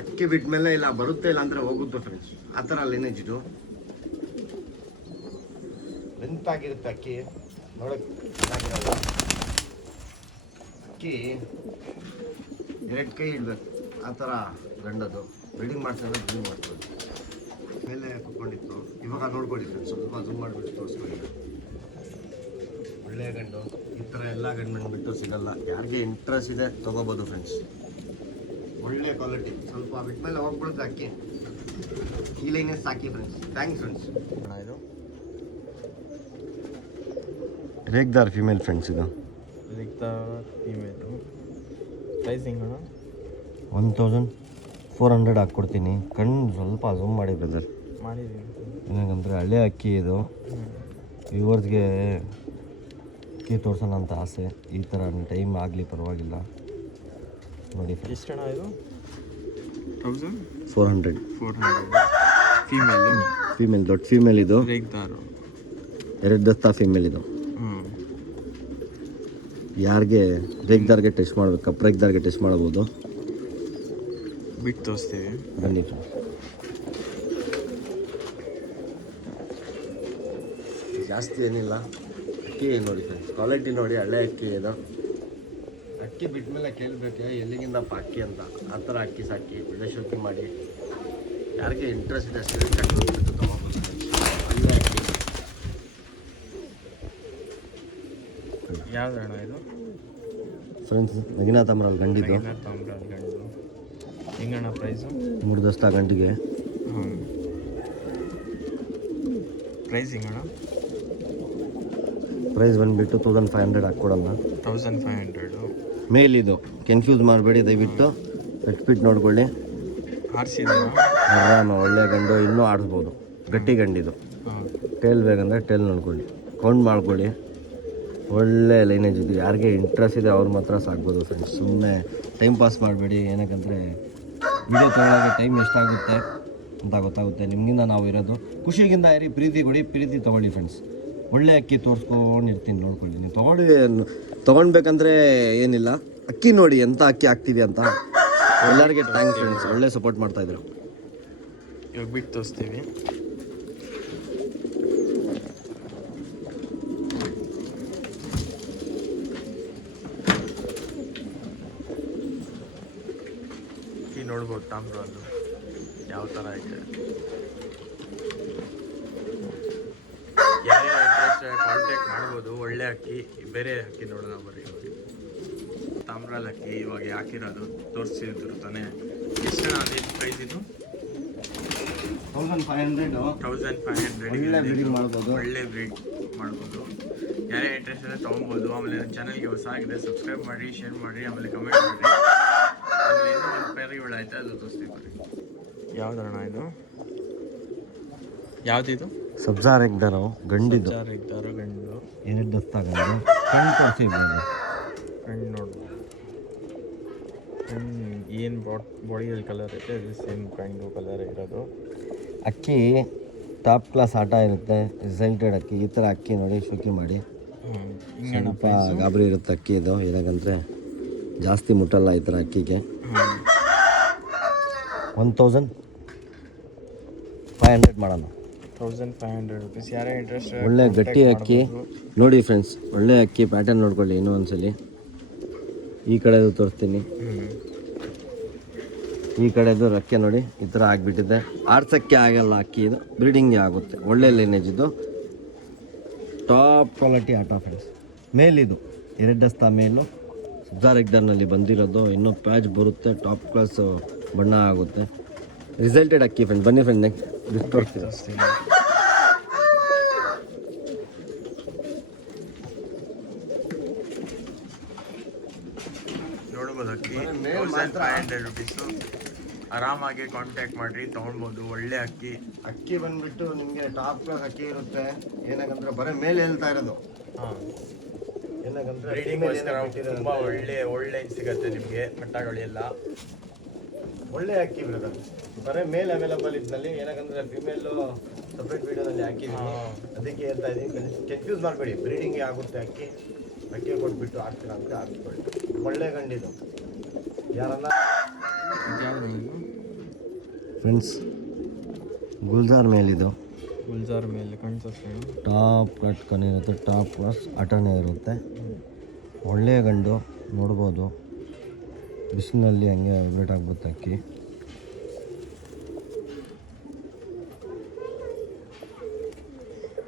ಅಕ್ಕಿ ಬಿಟ್ಟ ಮೇಲೆ ಇಲ್ಲ ಬರುತ್ತೆ, ಇಲ್ಲ ಅಂದರೆ ಹೋಗುತ್ತೆ ಫ್ರೆಂಡ್ಸ್. ಆ ಥರ ಲಿನೇಜ್ ಇದು. ಲೆಂತ್ ಆಗಿರುತ್ತೆ ಅಕ್ಕಿ, ನೋಡೋಕ್ಕೆ ಚೆನ್ನಾಗಿರಲ್ಲ. ಅಕ್ಕಿ 2 ಕೈ ಇಡಬೇಕು, ಆ ಥರ ಗಂಡದು. ಬ್ರೀಡಿಂಗ್ ಮಾಡ್ತಾರೆ, ಬ್ರೀಡಿಂಗ್ ಮಾಡ್ತಾರೆ. ಮೇಲೆ ಕುತ್ಕೊಂಡಿತ್ತು, ಇವಾಗ ನೋಡ್ಕೊಳ್ಳಿ ಫ್ರೆಂಡ್ಸ್, ಸ್ವಲ್ಪ ಝೂಮ್ ಮಾಡಿಬಿಟ್ಟು ತೋರಿಸ್ಕೊಳ್ಳಿ. ಒಳ್ಳೆಯ ಗಂಡು. ಈ ಥರ ಎಲ್ಲ ಗಂಡು ಬಿಟ್ಟು ಸಿಗಲ್ಲ. ಯಾರಿಗೆ ಇಂಟ್ರೆಸ್ಟ್ ಇದೆ ತೊಗೋಬೋದು ಫ್ರೆಂಡ್ಸ್. ಒಳ್ಳೆ ಕ್ವಾಲಿಟಿ. ಸ್ವಲ್ಪ ಬಿಟ್ಟ ಮೇಲೆ ಹೋಗ್ಬಿಡುತ್ತೆ ಅಕ್ಕಿ. ಈ ಲೈನೇ ಸಾಕಿ ಫ್ರೆಂಡ್ಸ್. Thanks friends. ಇದು ರೇಗ್ದಾರ್ ಫಿಮೇಲ್ ಫ್ರೆಂಡ್ಸ್. ಇದು ಫೀಮೇಲು. ಪ್ರೈಸ್ ಹೆಂಗಣ್ಣ? 1400 ಹಾಕ್ಕೊಡ್ತೀನಿ. ಕಣ್ಣು ಸ್ವಲ್ಪ ಝೂಮ್ ಮಾಡಿ ಬ್ರದರ್. ಮಾಡಿದ್ದೀನಿ. ಏನಂದರೆ ಹಳೆ ಅಕ್ಕಿ ಇದು. ವ್ಯೂವರ್ಸ್ಗೆ ಅಕ್ಕಿ ತೋರ್ಸೋಣ ಅಂತ ಆಸೆ. ಈ ಥರ ಟೈಮ್ ಆಗಲಿ ಪರವಾಗಿಲ್ಲ. ನೋಡಿ ಎಷ್ಟಣ್ಣ ಇದು? 400 ಫೀಮೇಲು. ಫೀಮೇಲ್, ದೊಡ್ಡ ಫೀಮೇಲ್ ಇದು. ರೇಗ್ದಾರು 2 ದಸ್ತಾ ಫೀಮೇಲ್ ಇದು. ಯಾರಿಗೆ ರೇಗ್ದಾರ್ಗೆ ಟೆಸ್ಟ್ ಮಾಡಬೇಕು, ಕಪ್ ರೇಗ್ದಾರ್ಗೆ ಟೆಸ್ಟ್ ಮಾಡ್ಬೋದು. ಬಿಟ್ಟು ತೋರಿಸ್ತೀವಿ ಬನ್ನಿ. ಜಾಸ್ತಿ ಏನಿಲ್ಲ ಅಕ್ಕಿ ನೋಡಿ ಫ್ರೆಂಡ್ಸ್, ಕ್ವಾಲಿಟಿ ನೋಡಿ. ಹಳೆ ಅಕ್ಕಿ ಇದು. ಅಕ್ಕಿ ಬಿಟ್ಟ ಮೇಲೆ ಕೇಳಬೇಕು ಎಲ್ಲಿಗಿಂದಪ್ಪ ಅಕ್ಕಿ ಅಂತ. ಆ ಥರ ಅಕ್ಕಿ ಸಾಕಿ ವಿಡಿಯೋ ಶೂಟಿಂಗ್ ಮಾಡಿ ಯಾರಿಗೆ ಇಂಟ್ರೆಸ್ಟ್ ಇದೆ ಅಷ್ಟೇ ಬಿಟ್ಟು ತೊಗೊಬೋದು. ಒಳ್ಳೆ ಅಕ್ಕಿ. ಯಾವ್ದಣ್ಣ ಇದು? ಫ್ರೆಂಡ್ಸ್ ನಗಿನಾಥ್ ಅಮರಾಲ್ ಗಂಡಿದ್ದು. ಗಂಡು ಹೆಂಗಣ್ಣ ಪ್ರೈಸು? 3 ದಸ್ತಾ ಗಂಟಿಗೆ. ಪ್ರೈಸ್ ಹೆಂಗಣ್ಣ? ಪ್ರೈಸ್ ಬಂದುಬಿಟ್ಟು 1500 ಹಾಕ್ಕೊಡೋಣ. 1500 ಮೇಲ್ ಇದು. ಕನ್ಫ್ಯೂಸ್ ಮಾಡಬೇಡಿ ದಯವಿಟ್ಟು. ಕಟ್ಬಿಟ್ಟು ನೋಡ್ಕೊಳ್ಳಿ. ಆರಾಮ ಒಳ್ಳೆ ಗಂಡು, ಇನ್ನೂ ಆಡಿಸ್ಬೋದು. ಗಟ್ಟಿ ಗಂಡಿದು. ಟೇಲ್ ಬೇಕಂದರೆ ಟೇಲ್ ನೋಡ್ಕೊಳ್ಳಿ, ಕೌಂಟ್ ಮಾಡ್ಕೊಳ್ಳಿ. ಒಳ್ಳೆ ಲೈನೇಜ್ ಇದು. ಯಾರಿಗೆ ಇಂಟ್ರೆಸ್ಟ್ ಇದೆ ಅವ್ರು ಮಾತ್ರ ಸಾಕ್ಬೋದು ಫ್ರೆಂಡ್ಸ್. ಸುಮ್ಮನೆ ಟೈಮ್ ಪಾಸ್ ಮಾಡಬೇಡಿ. ಏನಕ್ಕಂದರೆ ವಿಡಿಯೋ ತೊಗೊಳಕ್ಕೆ ಟೈಮ್ ಎಷ್ಟಾಗುತ್ತೆ ಅಂತ ಗೊತ್ತಾಗುತ್ತೆ. ನಿಮಗಿಂದ ನಾವು ಇರೋದು ಖುಷಿಗಿಂತ ಇರಿ, ಪ್ರೀತಿ ಕೊಡಿ, ಪ್ರೀತಿ ತೊಗೊಳ್ಳಿ ಫ್ರೆಂಡ್ಸ್. ಒಳ್ಳೆ ಅಕ್ಕಿ ತೋರಿಸ್ಕೊಂಡಿರ್ತೀನಿ, ನೋಡ್ಕೊಳ್ಳಿ. ನೀವು ತೊಗೊಳ್ಬೇಕಂದ್ರೆ ಏನಿಲ್ಲ, ಅಕ್ಕಿ ನೋಡಿ ಎಂಥ ಅಕ್ಕಿ ಹಾಕ್ತೀವಿ ಅಂತ. ಎಲ್ಲರಿಗೆ ಥ್ಯಾಂಕ್ಸ್ ಫ್ರೆಂಡ್ಸ್, ಒಳ್ಳೆ ಸಪೋರ್ಟ್ ಮಾಡ್ತಾಯಿದ್ರು. ಇವಾಗ ಬಿಟ್ಟು ತೋರಿಸ್ತೀವಿ. ನೋಡ್ಬೋದು ತಾಮ್ರದ್ದು. ಯಾವ ಥರ ಐತೆ. ಯಾರೇ ಇಂಟ್ರೆಸ್ಟ್ ಕಾಂಟ್ಯಾಕ್ಟ್ ಮಾಡ್ಬೋದು. ಒಳ್ಳೆ ಅಕ್ಕಿ, ಬೇರೆ ಅಕ್ಕಿ ನೋಡೋಣ ಬರ್ರಿ. ಇವಾಗ ತಾಮ್ರಾಲ್ ಅಕ್ಕಿ ಇವಾಗ ಹಾಕಿರೋದು ತೋರಿಸಿದ್ರು ತಾನೆ. ಎಷ್ಟು ಅದೇ ಪ್ರೈಸ್ ಇದು? 1500. ಒಳ್ಳೆ ಬ್ರೀಡ್ ಮಾಡ್ಬೋದು. ಒಳ್ಳೆ ಬ್ರೀಡ್ ಮಾಡ್ಬೋದು. ಯಾರೇ ಇಂಟ್ರೆಸ್ಟ್ ಇದೆ ತೊಗೊಬೋದು. ಆಮೇಲೆ ನನ್ನ ಚಾನಲ್ಗೆ ಹೊಸ ಆಗಿದೆ, ಸಬ್ಸ್ಕ್ರೈಬ್ ಮಾಡಿ, ಶೇರ್ ಮಾಡಿ, ಆಮೇಲೆ ಕಮೆಂಟ್ ಮಾಡಿ. ಆಮೇಲೆ ಇನ್ನೂ ಒಂದು ಪೇರಿಗಳು ಐತೆ, ಅದು ತೋರಿಸ್ತೀವಿ ಬರ್ರಿ. ಯಾವ್ದಣ್ಣ ಇದು? ಯಾವುದಿದು? ಸಬ್ಜಾರ್ ಎಗ್ದಾರೋ ಗಂಡಿದ್ದು. ಇದ್ದಾರೋ ಗಂಡು. ಏನಿದ್ದು ದಸ್ತಾಗಂಡು ಕಣ್ಣು ತೋರಿಸಿರ್ಬೋದು. ಕಣ್ಣು ನೋಡ್ಬೋದು. ಏನು ಬಾಡಿಯಲ್ಲಿ ಕಲರ್ ಐತೆ ಅದು ಸೇಮ್ ಕಣ್ಣು ಕಲರ್ ಇರೋದು. ಅಕ್ಕಿ ಟಾಪ್ ಕ್ಲಾಸ್ ಆಟ ಇರುತ್ತೆ. ರಿಸಲ್ಟೆಡ್ ಅಕ್ಕಿ. ಈ ಥರ ಅಕ್ಕಿ ನೋಡಿ ಶೋಕಿ ಮಾಡಿ. ಸ್ವಲ್ಪ ಗಾಬರಿ ಇರುತ್ತೆ ಅಕ್ಕಿ ಇದು. ಏನಾಗಂದರೆ ಜಾಸ್ತಿ ಮುಟ್ಟಲ್ಲ ಈ ಥರ ಅಕ್ಕಿಗೆ. 1500 ಮಾಡೋಣ. 1500 ರುಪೀಸ್. ಯಾರೇ ಇಂಟ್ರೆಸ್ಟ್ ಒಳ್ಳೆ ಗಟ್ಟಿ ಅಕ್ಕಿ ನೋಡಿ ಫ್ರೆಂಡ್ಸ್. ಒಳ್ಳೆ ಅಕ್ಕಿ ಪ್ಯಾಟರ್ನ್ ನೋಡ್ಕೊಳ್ಳಿ ಇನ್ನೂ ಒಂದ್ಸಲಿ. ಈ ಕಡೆದು ತೋರಿಸ್ತೀನಿ. ಈ ಕಡೆದು ರಕ್ಕೆ ನೋಡಿ ಈ ಥರ ಆಗಿಬಿಟ್ಟಿದೆ. ಆಡ್ಸೋಕ್ಕೆ ಆಗಲ್ಲ ಅಕ್ಕಿ ಇದು, ಬ್ರೀಡಿಂಗ್ಗೆ ಆಗುತ್ತೆ. ಒಳ್ಳೆ ಲೈನೇಜ್ ಇದು, ಟಾಪ್ ಕ್ವಾಲಿಟಿ ಆಟ ಫ್ರೆಂಡ್ಸ್. ಮೇಲಿದು 2 ದಸ್ತಾ ಮೇಲು ಸಬ್ಜಾರ್ ಎಗ್ಡರ್ನಲ್ಲಿ ಬಂದಿರೋದು. ಇನ್ನೂ ಪ್ಯಾಚ್ ಬರುತ್ತೆ, ಟಾಪ್ ಕ್ಲಾಸ್ ಬಣ್ಣ ಆಗುತ್ತೆ. ರಿಸಲ್ಟೆಡ್ ಅಕ್ಕಿ ಫ್ರೆಂಡ್. ಬನ್ನಿ ಫ್ರೆಂಡ್ ನೆಕ್ಸ್ಟ್ ತೋರಿಸ್ತೀನಿ. ನೋಡ್ಬೋದು ಅಕ್ಕಿ 1500 ರುಪೀಸು. ಆರಾಮಾಗಿ ಕಾಂಟ್ಯಾಕ್ಟ್ ಮಾಡಿರಿ, ತೊಗೊಳ್ಬೋದು. ಒಳ್ಳೆ ಅಕ್ಕಿ. ಅಕ್ಕಿ ಬಂದ್ಬಿಟ್ಟು ನಿಮಗೆ ಟಾಪ್ ಕ್ಲಾಸ್ ಅಕ್ಕಿ ಇರುತ್ತೆ. ಏನಾಗಂದ್ರೆ ಬರೀ ಮೇಲೆ ಹೇಳ್ತಾ ಇರೋದು. ಏನಾಗಂದ್ರೆ ಬ್ರೀಡಿಂಗ್ಗೋಸ್ಕರ ತುಂಬ ಒಳ್ಳೆ ಸಿಗುತ್ತೆ ನಿಮಗೆ ಪಟ್ಟಗಳೆಲ್ಲ. ಒಳ್ಳೆ ಅಕ್ಕಿ ಬ್ರದರ್. ಬರೀ ಮೇಲ್ ಅವೈಲಬಲ್ ಇದ್ದಲ್ಲಿ. ಏನಾಗಂದ್ರೆ ಫಿಮೇಲು ಸಪ್ರೇಟ್ ವೀಡಿಯೋದಲ್ಲಿ ಹಾಕಿದ್ದೀನಿ, ಅದಕ್ಕೆ ಹೇಳ್ತಾ ಇದ್ದೀನಿ. ಕನ್ಫ್ಯೂಸ್ ಮಾಡಬೇಡಿ. ಬ್ರೀಡಿಂಗ್ಗೆ ಆಗುತ್ತೆ ಅಕ್ಕಿ. ಅಕ್ಕಿ ಕೊಟ್ಬಿಟ್ಟು ಹಾಕ್ತೀರಾ ಅಂದರೆ ಹಾಕ್ಕೊಳ್ಳಿ. ಒಳ್ಳೆ ಗಂಡಿದು. ಯಾರನ್ನ ಫ್ರೆಂಡ್ಸ್ ಗುಲ್ಜಾರ್ ಮೇಲಿದು. ಗುಲ್ಜಾರ್ ಮೇಲೆ ಕಾಣಿಸುತ್ತೆ. ಟಾಪ್ ಕಟ್ಕೊಂಡಿರುತ್ತೆ. ಟಾಪ್ ಕ್ಲಾಸ್ ಆಟನೇ ಇರುತ್ತೆ. ಒಳ್ಳೆಯ ಗಂಡು ನೋಡ್ಬೋದು. ಬಿಸಿಲಿನಲ್ಲಿ ಹಂಗೆ ವೇಟ್ ಆಗ್ಬಿಡುತ್ತೆ ಅಕ್ಕಿ.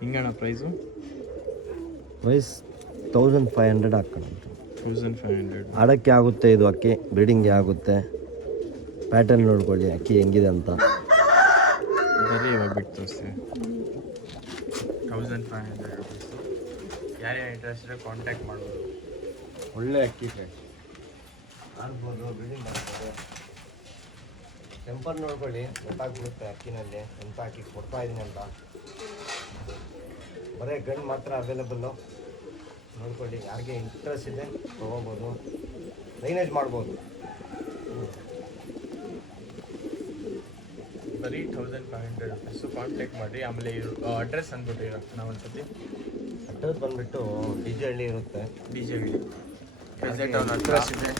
ಹಿಂಗಣ್ಣ ಪ್ರೈಸು? ಪ್ರೈಸ್ 1500 ಹಾಕೋಣ. 1500 ಆಡೋಕ್ಕೆ ಆಗುತ್ತೆ ಇದು ಅಕ್ಕಿ. ಬ್ರೀಡಿಂಗ್ಗೆ ಆಗುತ್ತೆ. ಪ್ಯಾಟರ್ನ್ ನೋಡ್ಕೊಳ್ಳಿ ಅಕ್ಕಿ ಹೆಂಗಿದೆ ಅಂತ. ಬರೀ ಇವಾಗ ಬಿಟ್ಟು ತೋರಿಸ್ತೀವಿ. 1500 ರುಪೀಸು. ಯಾರೇ ಇಂಟ್ರೆಸ್ಟ್ ಇದ್ರೆ ಕಾಂಟ್ಯಾಕ್ಟ್ ಮಾಡ್ಬೋದು. ಒಳ್ಳೆ ಅಕ್ಕಿ ಫ್ರೆಂಡ್. ಆಡ್ಬೋದು, ಬ್ರೀಡಿಂಗ್ ಮಾಡ್ಬೋದು. ಟೆಂಪರ್ ನೋಡ್ಕೊಳ್ಳಿ, ಗೊತ್ತಾಗ್ಬಿಡುತ್ತೆ ಅಕ್ಕಿನಲ್ಲಿ ಎಂಥ ಅಕ್ಕಿ ಕೊಡ್ತಾ ಇದ್ದೀನಿ ಅಂತ. ಬರೀ ಗಂಡು ಮಾತ್ರ ಅವೈಲಬಲ್ಲು. ನೋಡ್ಕೊಳ್ಳಿ, ಯಾರಿಗೆ ಇಂಟ್ರೆಸ್ಟ್ ಇದೆ ತೊಗೋಬೋದು. ಲೈನೇಜ್ ಮಾಡ್ಬೋದು. ಬರೀ 1500 ರುಪೀಸು. ಕಾಂಟ್ಯಾಕ್ಟ್ ಮಾಡಿರಿ. ಆಮೇಲೆ ಅಡ್ರೆಸ್ ಅಂದ್ಬಿಟ್ಟಿರ ನಾವು ಒಂದ್ಸತಿ. ಅಡ್ರೆಸ್ ಬಂದುಬಿಟ್ಟು DJ ಹಳ್ಳಿ ಇರುತ್ತೆ. DJ ಹಳ್ಳಿ ಪ್ರೆಸೆಂಟ್ ಅವ್ನ ಅಡ್ರೆಸ್ ಇದೆ.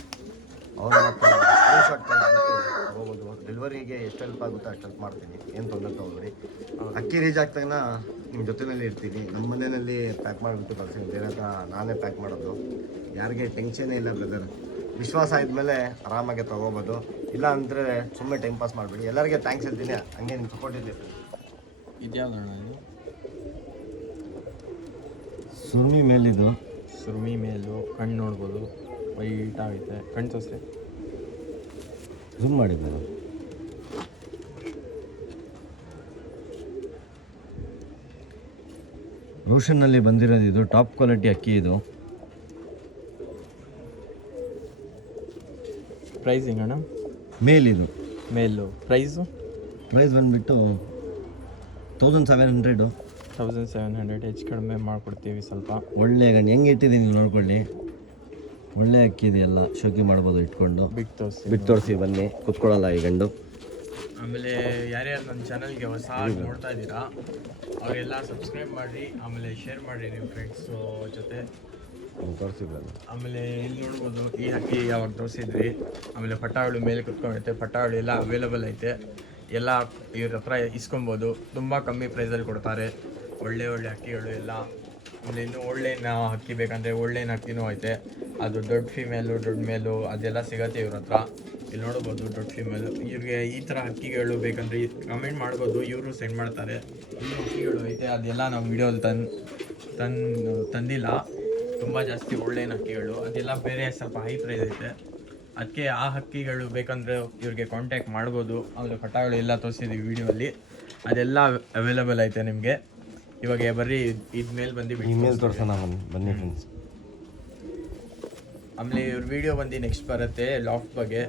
ಅವ್ರ ಹತ್ರ ಸ್ಕ್ರೀನ್ಶಾಟ್ ಕಳಿಸ್ಬಿಟ್ಟು ತೊಗೋಬೋದು. ಡೆಲಿವರಿಗೆ ಎಷ್ಟು ಹೆಲ್ಪ್ ಆಗುತ್ತೋ ಅಷ್ಟು ಹೆಲ್ಪ್ ಮಾಡ್ತೀನಿ. ಏನು ತೊಂದರೆ ತೊಗೊಳ್ಬೇಡಿ. ಅಕ್ಕಿ ರೀಚ್ ಆಗ್ತಾಗ ನಿಮ್ಮ ಜೊತೆಯಲ್ಲಿ ಇರ್ತೀನಿ. ನಮ್ಮ ಮನೆಯಲ್ಲಿ ಪ್ಯಾಕ್ ಮಾಡಿಬಿಟ್ಟು ಬರ್ತೀನಿ. ಬೇರೆ ಹತ್ರ ನಾನೇ ಪ್ಯಾಕ್ ಮಾಡೋದು. ಯಾರಿಗೆ ಟೆನ್ಷನೇ ಇಲ್ಲ ಬ್ರದರ್. ವಿಶ್ವಾಸ ಆದಮೇಲೆ ಆರಾಮಾಗೆ ತೊಗೋಬೋದು. ಇಲ್ಲ ಅಂದರೆ ಸುಮ್ಮನೆ ಟೈಮ್ ಪಾಸ್ ಮಾಡಿಬಿಡಿ. ಎಲ್ಲರಿಗೆ ಥ್ಯಾಂಕ್ಸ್ ಹೇಳ್ತೀನಿ. ಹಂಗೆ ನಿಮ್ಮ ಸಪೋರ್ಟ್ ಇದೆ. ಇದ್ಯಾವ್ದಣ್ಣ ಇದು? ಸುರ್ಮಿ ಮೇಲಿದು. ಸುರ್ಮಿ ಮೇಲು. ಕಣ್ಣು ನೋಡ್ಬೋದು, ವೈಟ್ ಆಗೈತೆ. ಕಣ್ಣು ತೋರಿಸಿ. ಝೂಮ್ ಮಾಡಿದ್ದಾರೆ. ರೋಷನ್ನಲ್ಲಿ ಬಂದಿರೋದು ಇದು. ಟಾಪ್ ಕ್ವಾಲಿಟಿ ಅಕ್ಕಿ ಇದು. ಪ್ರೈಸ್ ಹೆಂಗಣ್ಣ? ಮೇಲಿದು. ಮೇಲು ಪ್ರೈಸು? ಪ್ರೈಸ್ ಬಂದುಬಿಟ್ಟು 1700. 1700 ಹೆಚ್ಚು ಕಡಿಮೆ ಮಾಡಿಕೊಡ್ತೀವಿ ಸ್ವಲ್ಪ. ಒಳ್ಳೆ ಗಂಡು ಹೆಂಗೆ ಇಟ್ಟಿದ್ದೀನಿ ನೋಡ್ಕೊಳ್ಳಿ. ಒಳ್ಳೆ ಅಕ್ಕಿ ಇದೆ. ಎಲ್ಲ ಶೋಕಿ ಮಾಡ್ಬೋದು ಇಟ್ಕೊಂಡು. ಬಿಟ್ಟು ತೋರಿಸಿ ಬನ್ನಿ. ಕುತ್ಕೊಳ್ಳಲ್ಲ ಈ ಗಂಡು. ಆಮೇಲೆ ಯಾರ್ಯಾರು ನನ್ನ ಚಾನಲ್ಗೆ ಹೊಸ ನೋಡ್ತಾ ಇದ್ದೀರಾ ಅವರೆಲ್ಲ ಸಬ್ಸ್ಕ್ರೈಬ್ ಮಾಡಿರಿ. ಆಮೇಲೆ ಶೇರ್ ಮಾಡಿರಿ ನಿಮ್ಮ ಫ್ರೆಂಡ್ಸು ಜೊತೆ. ತೋರಿಸಿಲ್ಲ. ಆಮೇಲೆ ಇಲ್ಲಿ ನೋಡ್ಬೋದು ಈ ಅಕ್ಕಿ ಯಾವಾಗ ತೋರಿಸಿದ್ರಿ. ಆಮೇಲೆ ಪಟ್ಟಾವಳಿ ಮೇಲೆ ಕುತ್ಕೊಂಡೈತೆ. ಪಟ್ಟಾವಳಿ ಎಲ್ಲ ಅವೈಲೇಬಲ್ ಐತೆ. ಎಲ್ಲ ಇವ್ರ ಹತ್ರ ಇಸ್ಕೊಬೋದು. ತುಂಬ ಕಮ್ಮಿ ಪ್ರೈಸಲ್ಲಿ ಕೊಡ್ತಾರೆ. ಒಳ್ಳೆ ಅಕ್ಕಿಗಳು ಎಲ್ಲ. ಆಮೇಲೆ ಇನ್ನೂ ಒಳ್ಳೆಯ ಅಕ್ಕಿ ಬೇಕಂದರೆ ಒಳ್ಳೆಯ ಅಕ್ಕಿನೂ ಐತೆ. ಅದು ದೊಡ್ಡ ಫಿಮೇಲು, ದೊಡ್ಡ ಮೇಲು ಅದೆಲ್ಲ ಸಿಗತ್ತೆ ಇವ್ರ ಹತ್ರ. ಇಲ್ಲಿ ನೋಡ್ಬೋದು ದೊಡ್ಡ ಫಿಮೇಲ್. ಇವ್ರಿಗೆ ಈ ಥರ ಹಕ್ಕಿಗಳು ಬೇಕಂದ್ರೆ ಕಮೆಂಟ್ ಮಾಡ್ಬೋದು, ಇವರು ಸೆಂಡ್ ಮಾಡ್ತಾರೆ. ಈ ಹಕ್ಕಿಗಳು ಐತೆ ಅದೆಲ್ಲ ನಾವು ವಿಡಿಯೋದಲ್ಲಿ ತಂದಿಲ್ಲ, ತುಂಬ ಜಾಸ್ತಿ ಒಳ್ಳೆಯ ಹಕ್ಕಿಗಳು, ಅದೆಲ್ಲ ಬೇರೆ ಸ್ವಲ್ಪ ಹೈ ಪ್ರೈಸ್ ಐತೆ. ಅದಕ್ಕೆ ಆ ಹಕ್ಕಿಗಳು ಬೇಕಂದರೆ ಇವ್ರಿಗೆ ಕಾಂಟ್ಯಾಕ್ಟ್ ಮಾಡ್ಬೋದು. ಆಮೇಲೆ ಪಟಾಗಳು ಎಲ್ಲ ತೋರಿಸಿದ್ದೀವಿ ವಿಡಿಯೋಲ್ಲಿ, ಅದೆಲ್ಲ ಅವೈಲೇಬಲ್ ಐತೆ ನಿಮಗೆ. ಇವಾಗ ಬರ್ರಿ ಇದ್ ಮೇಲೆ ಬಂದು ಇಮೇಲ್ ತೋರಿಸೋಣ ಬನ್ನಿ ಫ್ರೆಂಡ್ಸ್. ಆಮೇಲೆ ಇವ್ರ ವಿಡಿಯೋ ಬಂದು ನೆಕ್ಸ್ಟ್ ಬರುತ್ತೆ ಲಾಫ್ಟ್ ಬಗ್ಗೆ.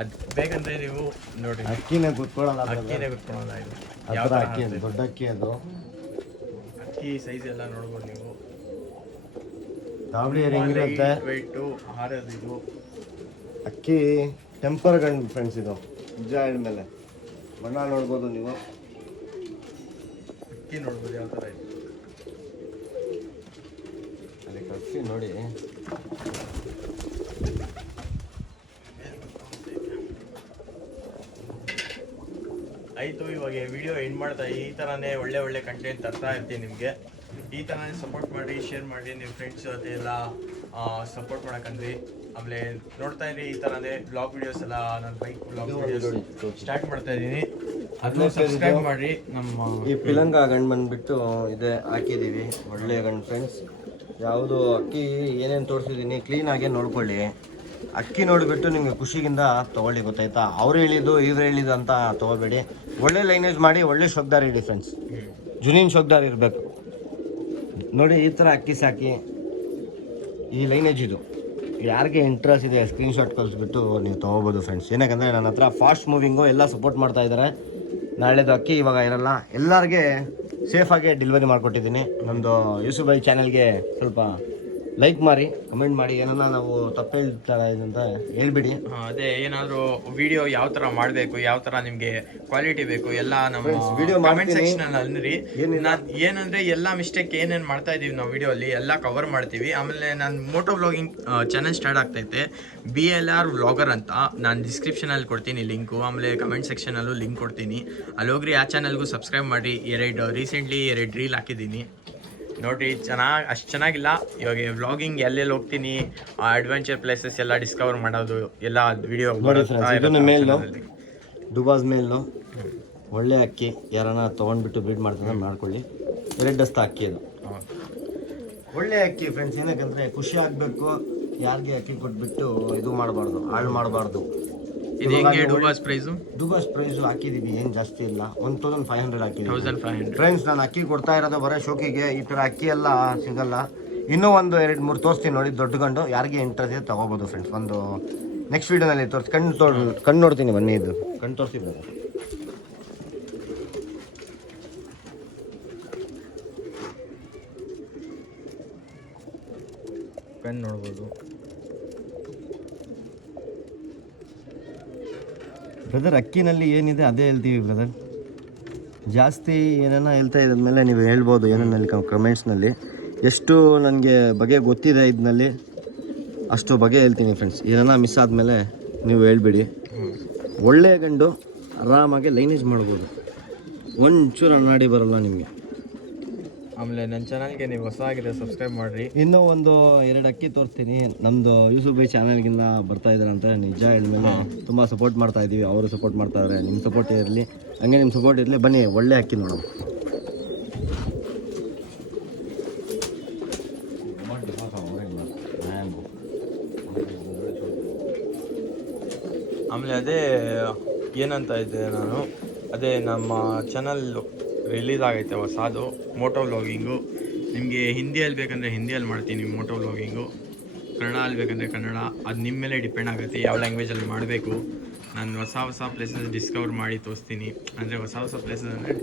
ಅದು ಬೇಕಂದ್ರೆ ನೀವು ನೋಡಿ, ಅಕ್ಕಿನೇ ಕುತ್ಕೊಳ್ಳಲ್ಲ, ಅಕ್ಕಿನೇ ಕುತ್ಕೊಳ್ಳೋದ ಇದು. ಯಾವ ಅಕ್ಕಿ ಅದು? ದೊಡ್ಡ ಅಕ್ಕಿ ಅದು. ಅಕ್ಕಿ ಸೈಜ್ ಎಲ್ಲ ನೋಡ್ಬೋದು ನೀವು. ದಾವಳಿ ಹೆಂಗಿರುತ್ತೆ ವೆಯ್ಟು ಹಾರದು. ಇದು ಅಕ್ಕಿ ಟೆಂಪರ್ ಗಂಡು ಫ್ರೆಂಡ್ಸ್. ಇದು ನಿಜ ಮೇಲೆ ಬಣ್ಣ ನೋಡ್ಬೋದು ನೀವು. ಅಕ್ಕಿ ನೋಡ್ಬೋದು ಯಾವ ಥರ ಇದೆ. ಅಲ್ಲಿ ಕಟ್ಸಿ ನೋಡಿ. ಆಯಿತು, ಇವಾಗ ವಿಡಿಯೋ ಎಂಡ್ ಮಾಡ್ತಾ ಈ ಥರನೇ ಒಳ್ಳೆ ಕಂಟೆಂಟ್ ತರ್ತಾ ಇರ್ತೀನಿ ನಿಮಗೆ. ಈ ಥರನೇ ಸಪೋರ್ಟ್ ಮಾಡಿ, ಶೇರ್ ಮಾಡಿ, ನಿಮ್ಮ ಫ್ರೆಂಡ್ಸ್ ಜೊತೆ ಎಲ್ಲ ಸಪೋರ್ಟ್ ಮಾಡಕ್ಕಂದ್ರಿ. ಆಮೇಲೆ ನೋಡ್ತಾ ಇರಿ ಈ ಥರನೇ ಬ್ಲಾಗ್ ವಿಡಿಯೋಸ್ ಎಲ್ಲ, ನಾನು ಬೈಕ್ ಬ್ಲಾಗ್ ವಿಡಿಯೋಸ್ ಸ್ಟಾರ್ಟ್ ಮಾಡ್ತಾ ಇದ್ದೀನಿ. ಅದನ್ನು ಸಬ್ಸ್ಕ್ರೈಬ್ ಮಾಡಿ. ನಮ್ಮ ಈ ಪಿಲಂಗ ಗಂಡು ಬಂದುಬಿಟ್ಟು ಇದೆ ಹಾಕಿದ್ದೀವಿ, ಒಳ್ಳೆಯ ಗಂಡು ಫ್ರೆಂಡ್ಸ್. ಯಾವುದು ಅಕ್ಕಿ ಏನೇನು ತೋರಿಸಿದ್ದೀನಿ ಕ್ಲೀನಾಗೆ ನೋಡ್ಕೊಳ್ಳಿ. ಅಕ್ಕಿ ನೋಡಿಬಿಟ್ಟು ನಿಮಗೆ ಖುಷಿಗಿಂದ ತೊಗೊಳ್ಳಿ, ಗೊತ್ತಾಯ್ತಾ? ಅವ್ರು ಹೇಳಿದ್ದು ಇವ್ರು ಹೇಳಿದ್ದು ಅಂತ ತೊಗೋಬೇಡಿ. ಒಳ್ಳೆ ಲೈನೇಜ್ ಮಾಡಿ, ಒಳ್ಳೆ ಶೋಕ್ದಾರ್ ಇಡಿ ಫ್ರೆಂಡ್ಸ್. ಜುನೀನ್ ಶೋಕ್ದಾರ್ ಇರಬೇಕು ನೋಡಿ. ಈ ಥರ ಅಕ್ಕಿ ಸಾಕಿ, ಈ ಲೈನೇಜ್ ಇದು. ಯಾರಿಗೆ ಇಂಟ್ರೆಸ್ಟ್ ಇದೆ ಸ್ಕ್ರೀನ್ಶಾಟ್ ಕಳಿಸ್ಬಿಟ್ಟು ನೀವು ತೊಗೋಬೋದು ಫ್ರೆಂಡ್ಸ್. ಏನಕ್ಕಂದರೆ ನನ್ನ ಹತ್ರ ಫಾಸ್ಟ್ ಮೂವಿಂಗು ಎಲ್ಲ ಸಪೋರ್ಟ್ ಮಾಡ್ತಾ ಇದ್ದಾರೆ. ನಾಳೆದು ಅಕ್ಕಿ ಇವಾಗ ಇರಲ್ಲ, ಎಲ್ಲರಿಗೆ ಸೇಫಾಗಿ ಡೆಲಿವರಿ ಮಾಡಿಕೊಟ್ಟಿದ್ದೀನಿ. ನಮ್ಮದು ಯೂಸುಫ್ ಭಾಯ್ ಚಾನಲ್ಗೆ ಸ್ವಲ್ಪ ಲೈಕ್ ಮಾಡಿ, ಕಮೆಂಟ್ ಮಾಡಿ, ಏನನ್ನ ನಾವು ತಪ್ಪು ಹೇಳ್ತಾರೆ ಅಂತ ಹೇಳ್ಬಿಡಿ. ಅದೇ ಏನಾದರೂ ವಿಡಿಯೋ ಯಾವ ಥರ ಮಾಡಬೇಕು, ಯಾವ ಥರ ನಿಮಗೆ ಕ್ವಾಲಿಟಿ ಬೇಕು ಎಲ್ಲ ನಮ್ಮ ವಿಡಿಯೋ ಕಮೆಂಟ್ ಸೆಕ್ಷನಲ್ಲಿ ಅಂದ್ರಿ. ಏನಂದರೆ ಎಲ್ಲ ಮಿಸ್ಟೇಕ್ ಏನೇನು ಮಾಡ್ತಾ ಇದ್ದೀವಿ ನಾವು ವಿಡಿಯೋಲಿ ಎಲ್ಲ ಕವರ್ ಮಾಡ್ತೀವಿ. ಆಮೇಲೆ ನಾನು ಮೋಟೋ ವ್ಲಾಗಿಂಗ್ ಚಾನಲ್ ಸ್ಟಾರ್ಟ್ ಆಗ್ತೈತೆ, BLR ವ್ಲಾಗರ್ ಅಂತ. ನಾನು ಡಿಸ್ಕ್ರಿಪ್ಷನಲ್ಲಿ ಕೊಡ್ತೀನಿ ಲಿಂಕು, ಆಮೇಲೆ ಕಮೆಂಟ್ ಸೆಕ್ಷನಲ್ಲೂ ಲಿಂಕ್ ಕೊಡ್ತೀನಿ. ಅಲ್ಲಿ ಹೋಗ್ರಿ, ಆ ಚಾನಲ್ಗೂ ಸಬ್ಸ್ಕ್ರೈಬ್ ಮಾಡಿ. ರೀಸೆಂಟ್ಲಿ 2 ರೀಲ್ ಹಾಕಿದ್ದೀನಿ ನೋಡಿರಿ. ಅಷ್ಟು ಚೆನ್ನಾಗಿಲ್ಲ. ಇವಾಗ ವ್ಲಾಗಿಂಗ್ ಎಲ್ಲೆಲ್ಲಿ ಹೋಗ್ತೀನಿ, ಅಡ್ವೆಂಚರ್ ಪ್ಲೇಸಸ್ ಎಲ್ಲ ಡಿಸ್ಕವರ್ ಮಾಡೋದು ಎಲ್ಲ ವಿಡಿಯೋ ನೋಡಿ ಫ್ರೆಂಡ್ಸ್. ಇದನ್ನು ಮೇಲು ದುಬಾಸ್ ಮೇಲು ಒಳ್ಳೆ ಅಕ್ಕಿ. ಯಾರನ್ನ ತೊಗೊಂಡ್ಬಿಟ್ಟು ಬ್ರೀಡ್ ಮಾಡ್ತಾರೆ ಮಾಡ್ಕೊಳ್ಳಿ. 2 ದಸ್ತ ಅಕ್ಕಿ ಅದು ಒಳ್ಳೆ ಅಕ್ಕಿ ಫ್ರೆಂಡ್ಸ್. ಏನಕ್ಕಂದರೆ ಖುಷಿ ಆಗಬೇಕು. ಯಾರಿಗೆ ಅಕ್ಕಿ ಕೊಟ್ಬಿಟ್ಟು ಇದು ಮಾಡಬಾರ್ದು, ಹಾಳು ಮಾಡಬಾರ್ದು. ಇದು ಹೆಂಗೆ ಡುಬಾಸ್ ಪ್ರೈಸು ಹಾಕಿದ್ದೀವಿ, ಏನು ಜಾಸ್ತಿ ಇಲ್ಲ, 1500 ಹಾಕಿದ್ದೀವಿ 1500 ಫ್ರೆಂಡ್ಸ್. ನಾನು ಅಕ್ಕಿ ಕೊಡ್ತಾ ಇರೋದು ಬರೋ ಶೋಕಿಗೆ. ಈ ಥರ ಅಕ್ಕಿ ಎಲ್ಲ ಸಿಗಲ್ಲ. ಇನ್ನೂ ಒಂದು 2-3 ತೋರಿಸ್ತೀನಿ ನೋಡಿ, ದೊಡ್ಡ ಗಂಡು. ಯಾರಿಗೆ ಇಂಟ್ರೆಸ್ಟ್ ಇದೆ ತೊಗೋಬೋದು ಫ್ರೆಂಡ್ಸ್. ಒಂದು ನೆಕ್ಸ್ಟ್ ವೀಡಿಯೋನಲ್ಲಿ ತೋರಿಸಿ ಕಣ್ಣು ನೋಡ್ತೀನಿ ಬನ್ನಿ. ಇದು ಕಣ್ಣು ತೋರಿಸಿದ್ದು ಕಣ್ಣು ನೋಡ್ಬೋದು. ಬ್ರದರ್ ಅಕ್ಕಿನಲ್ಲಿ ಏನಿದೆ ಅದೇ ಹೇಳ್ತೀವಿ ಬ್ರದರ್. ಜಾಸ್ತಿ ಏನೇನ ಹೇಳ್ತಾ ಇದ್ಮೇಲೆ ನೀವು ಹೇಳ್ಬೋದು ಏನೇನಲ್ಲಿ ಕಮೆಂಟ್ಸ್ನಲ್ಲಿ. ಎಷ್ಟು ನನಗೆ ಬಗೆ ಗೊತ್ತಿದೆ ಇದರಲ್ಲಿ ಅಷ್ಟು ಬಗೆ ಹೇಳ್ತೀನಿ ಫ್ರೆಂಡ್ಸ್. ಏನೇನ ಮಿಸ್ ಆದಮೇಲೆ ನೀವು ಹೇಳ್ಬಿಡಿ. ಒಳ್ಳೆಯ ಗಂಡು ಆರಾಮಾಗಿ ಲೈನೇಜ್ ಮಾಡ್ಬೋದು, ಒಂಚೂರು ಅನ್ನಾಡಿ ಬರೋಲ್ಲ ನಿಮಗೆ. ಆಮೇಲೆ ನನ್ನ ಚಾನಲ್ಗೆ ನೀವು ಹೊಸ ಆಗಿದೆ ಸಬ್ಸ್ಕ್ರೈಬ್ ಮಾಡಿರಿ. ಇನ್ನೂ ಒಂದು 2 ಅಕ್ಕಿ ತೋರಿಸ್ತೀನಿ. ನಮ್ಮದು ಯೂಸುಫ್ ಭಾಯ್ ಚಾನಲ್ಗಿಂದ ಬರ್ತಾ ಇದ್ದಾರೆ ಅಂತ ನಿಜ ಹೇಳಿದ್ಮೇಲೆ ತುಂಬ ಸಪೋರ್ಟ್ ಮಾಡ್ತಾ ಇದ್ದೀವಿ. ಅವರು ಸಪೋರ್ಟ್ ಮಾಡ್ತಾ ಇದ್ದಾರೆ. ನಿಮ್ಮ ಸಪೋರ್ಟ್ ಇರಲಿ, ಹಂಗೆ ನಿಮ್ಮ ಸಪೋರ್ಟ್ ಇರಲಿ. ಬನ್ನಿ ಒಳ್ಳೆ ಅಕ್ಕಿ ನೋಡೋಣ. ಆಮೇಲೆ ಅದೇ ಏನಂತ ಇದ್ದೆ ನಾನು, ಅದೇ ನಮ್ಮ ಚಾನಲ್ ರಿಲೀಸ್ ಆಗೈತೆ ಹೊಸದು ಮೋಟೋ ವ್ಲಾಗಿಂಗು. ನಿಮಗೆ ಹಿಂದಿಯಲ್ಲಿ ಬೇಕಂದರೆ ಹಿಂದಿಯಲ್ಲಿ ಮಾಡ್ತೀನಿ ಮೋಟೋ ವ್ಲಾಗಿಂಗು, ಕನ್ನಡ ಬೇಕಂದರೆ ಕನ್ನಡ. ಅದು ನಿಮ್ಮ ಮೇಲೆ ಡಿಪೆಂಡ್ ಆಗುತ್ತೆ ಯಾವ ಲ್ಯಾಂಗ್ವೇಜಲ್ಲಿ ಮಾಡಬೇಕು. ನಾನು ಹೊಸ ಪ್ಲೇಸಸ್ ಡಿಸ್ಕವರ್ ಮಾಡಿ ತೋರಿಸ್ತೀನಿ. ಅಂದರೆ ಹೊಸ ಪ್ಲೇಸಸ್ ಅಂದರೆ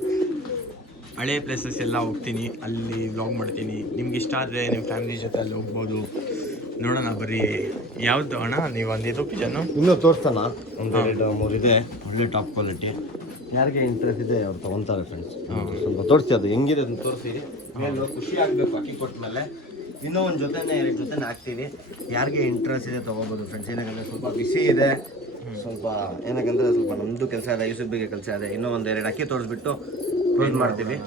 ಹಳೆ ಪ್ಲೇಸಸ್ ಎಲ್ಲ ಹೋಗ್ತೀನಿ, ಅಲ್ಲಿ ವ್ಲಾಗ್ ಮಾಡ್ತೀನಿ. ನಿಮ್ಗೆ ಇಷ್ಟ ಆದರೆ ನಿಮ್ಮ ಫ್ಯಾಮಿಲಿ ಜೊತೆ ಅಲ್ಲಿ ಹೋಗ್ಬೋದು. ನೋಡೋಣ ಬರ್ರಿ. ಯಾವ್ದು ಅಣ್ಣ ನೀವು ಅಂದಿದ್ದು ಪಿಜನ್ನು? ಇನ್ನೂ ತೋರಿಸ್ತಾನ, 1-2-3 ಇದೆ ಒಳ್ಳೆ ಟಾಪ್ ಕ್ವಾಲಿಟಿ. ಯಾರಿಗೆ ಇಂಟ್ರೆಸ್ಟ್ ಇದೆ ಅವ್ರು ತೊಗೊತಾರೆ ಫ್ರೆಂಡ್ಸ್. ಸ್ವಲ್ಪ ತೋರಿಸಿ, ಅದು ಹೆಂಗಿದೆ ಅಂತ ತೋರಿಸಿರಿ. ಮೇಲೆ ಖುಷಿ ಆಗಬೇಕು ಅಕ್ಕಿ ಕೊಟ್ಟ ಮೇಲೆ. ಇನ್ನೂ ಒಂದು ಜೊತೆನೇ 2 ಜೊತೆನೇ ಹಾಕ್ತೀವಿ. ಯಾರಿಗೆ ಇಂಟ್ರೆಸ್ಟ್ ಇದೆ ತೊಗೋಬೋದು ಫ್ರೆಂಡ್ಸ್. ಏನಕ್ಕಂದರೆ ಸ್ವಲ್ಪ ಬಿಸಿ ಇದೆ, ಸ್ವಲ್ಪ ಏನಕ್ಕಂದರೆ ಸ್ವಲ್ಪ ನಮ್ಮದು ಕೆಲಸ ಇದೆ, ಯೂಸುಫ್ ಭಾಯ್ಗೆ ಕೆಲಸ ಇದೆ. ಇನ್ನೂ ಒಂದು 2 ಅಕ್ಕಿ ತೋರಿಸ್ಬಿಟ್ಟು ಕ್ಲೋಸ್ ಮಾಡ್ತೀವಿ.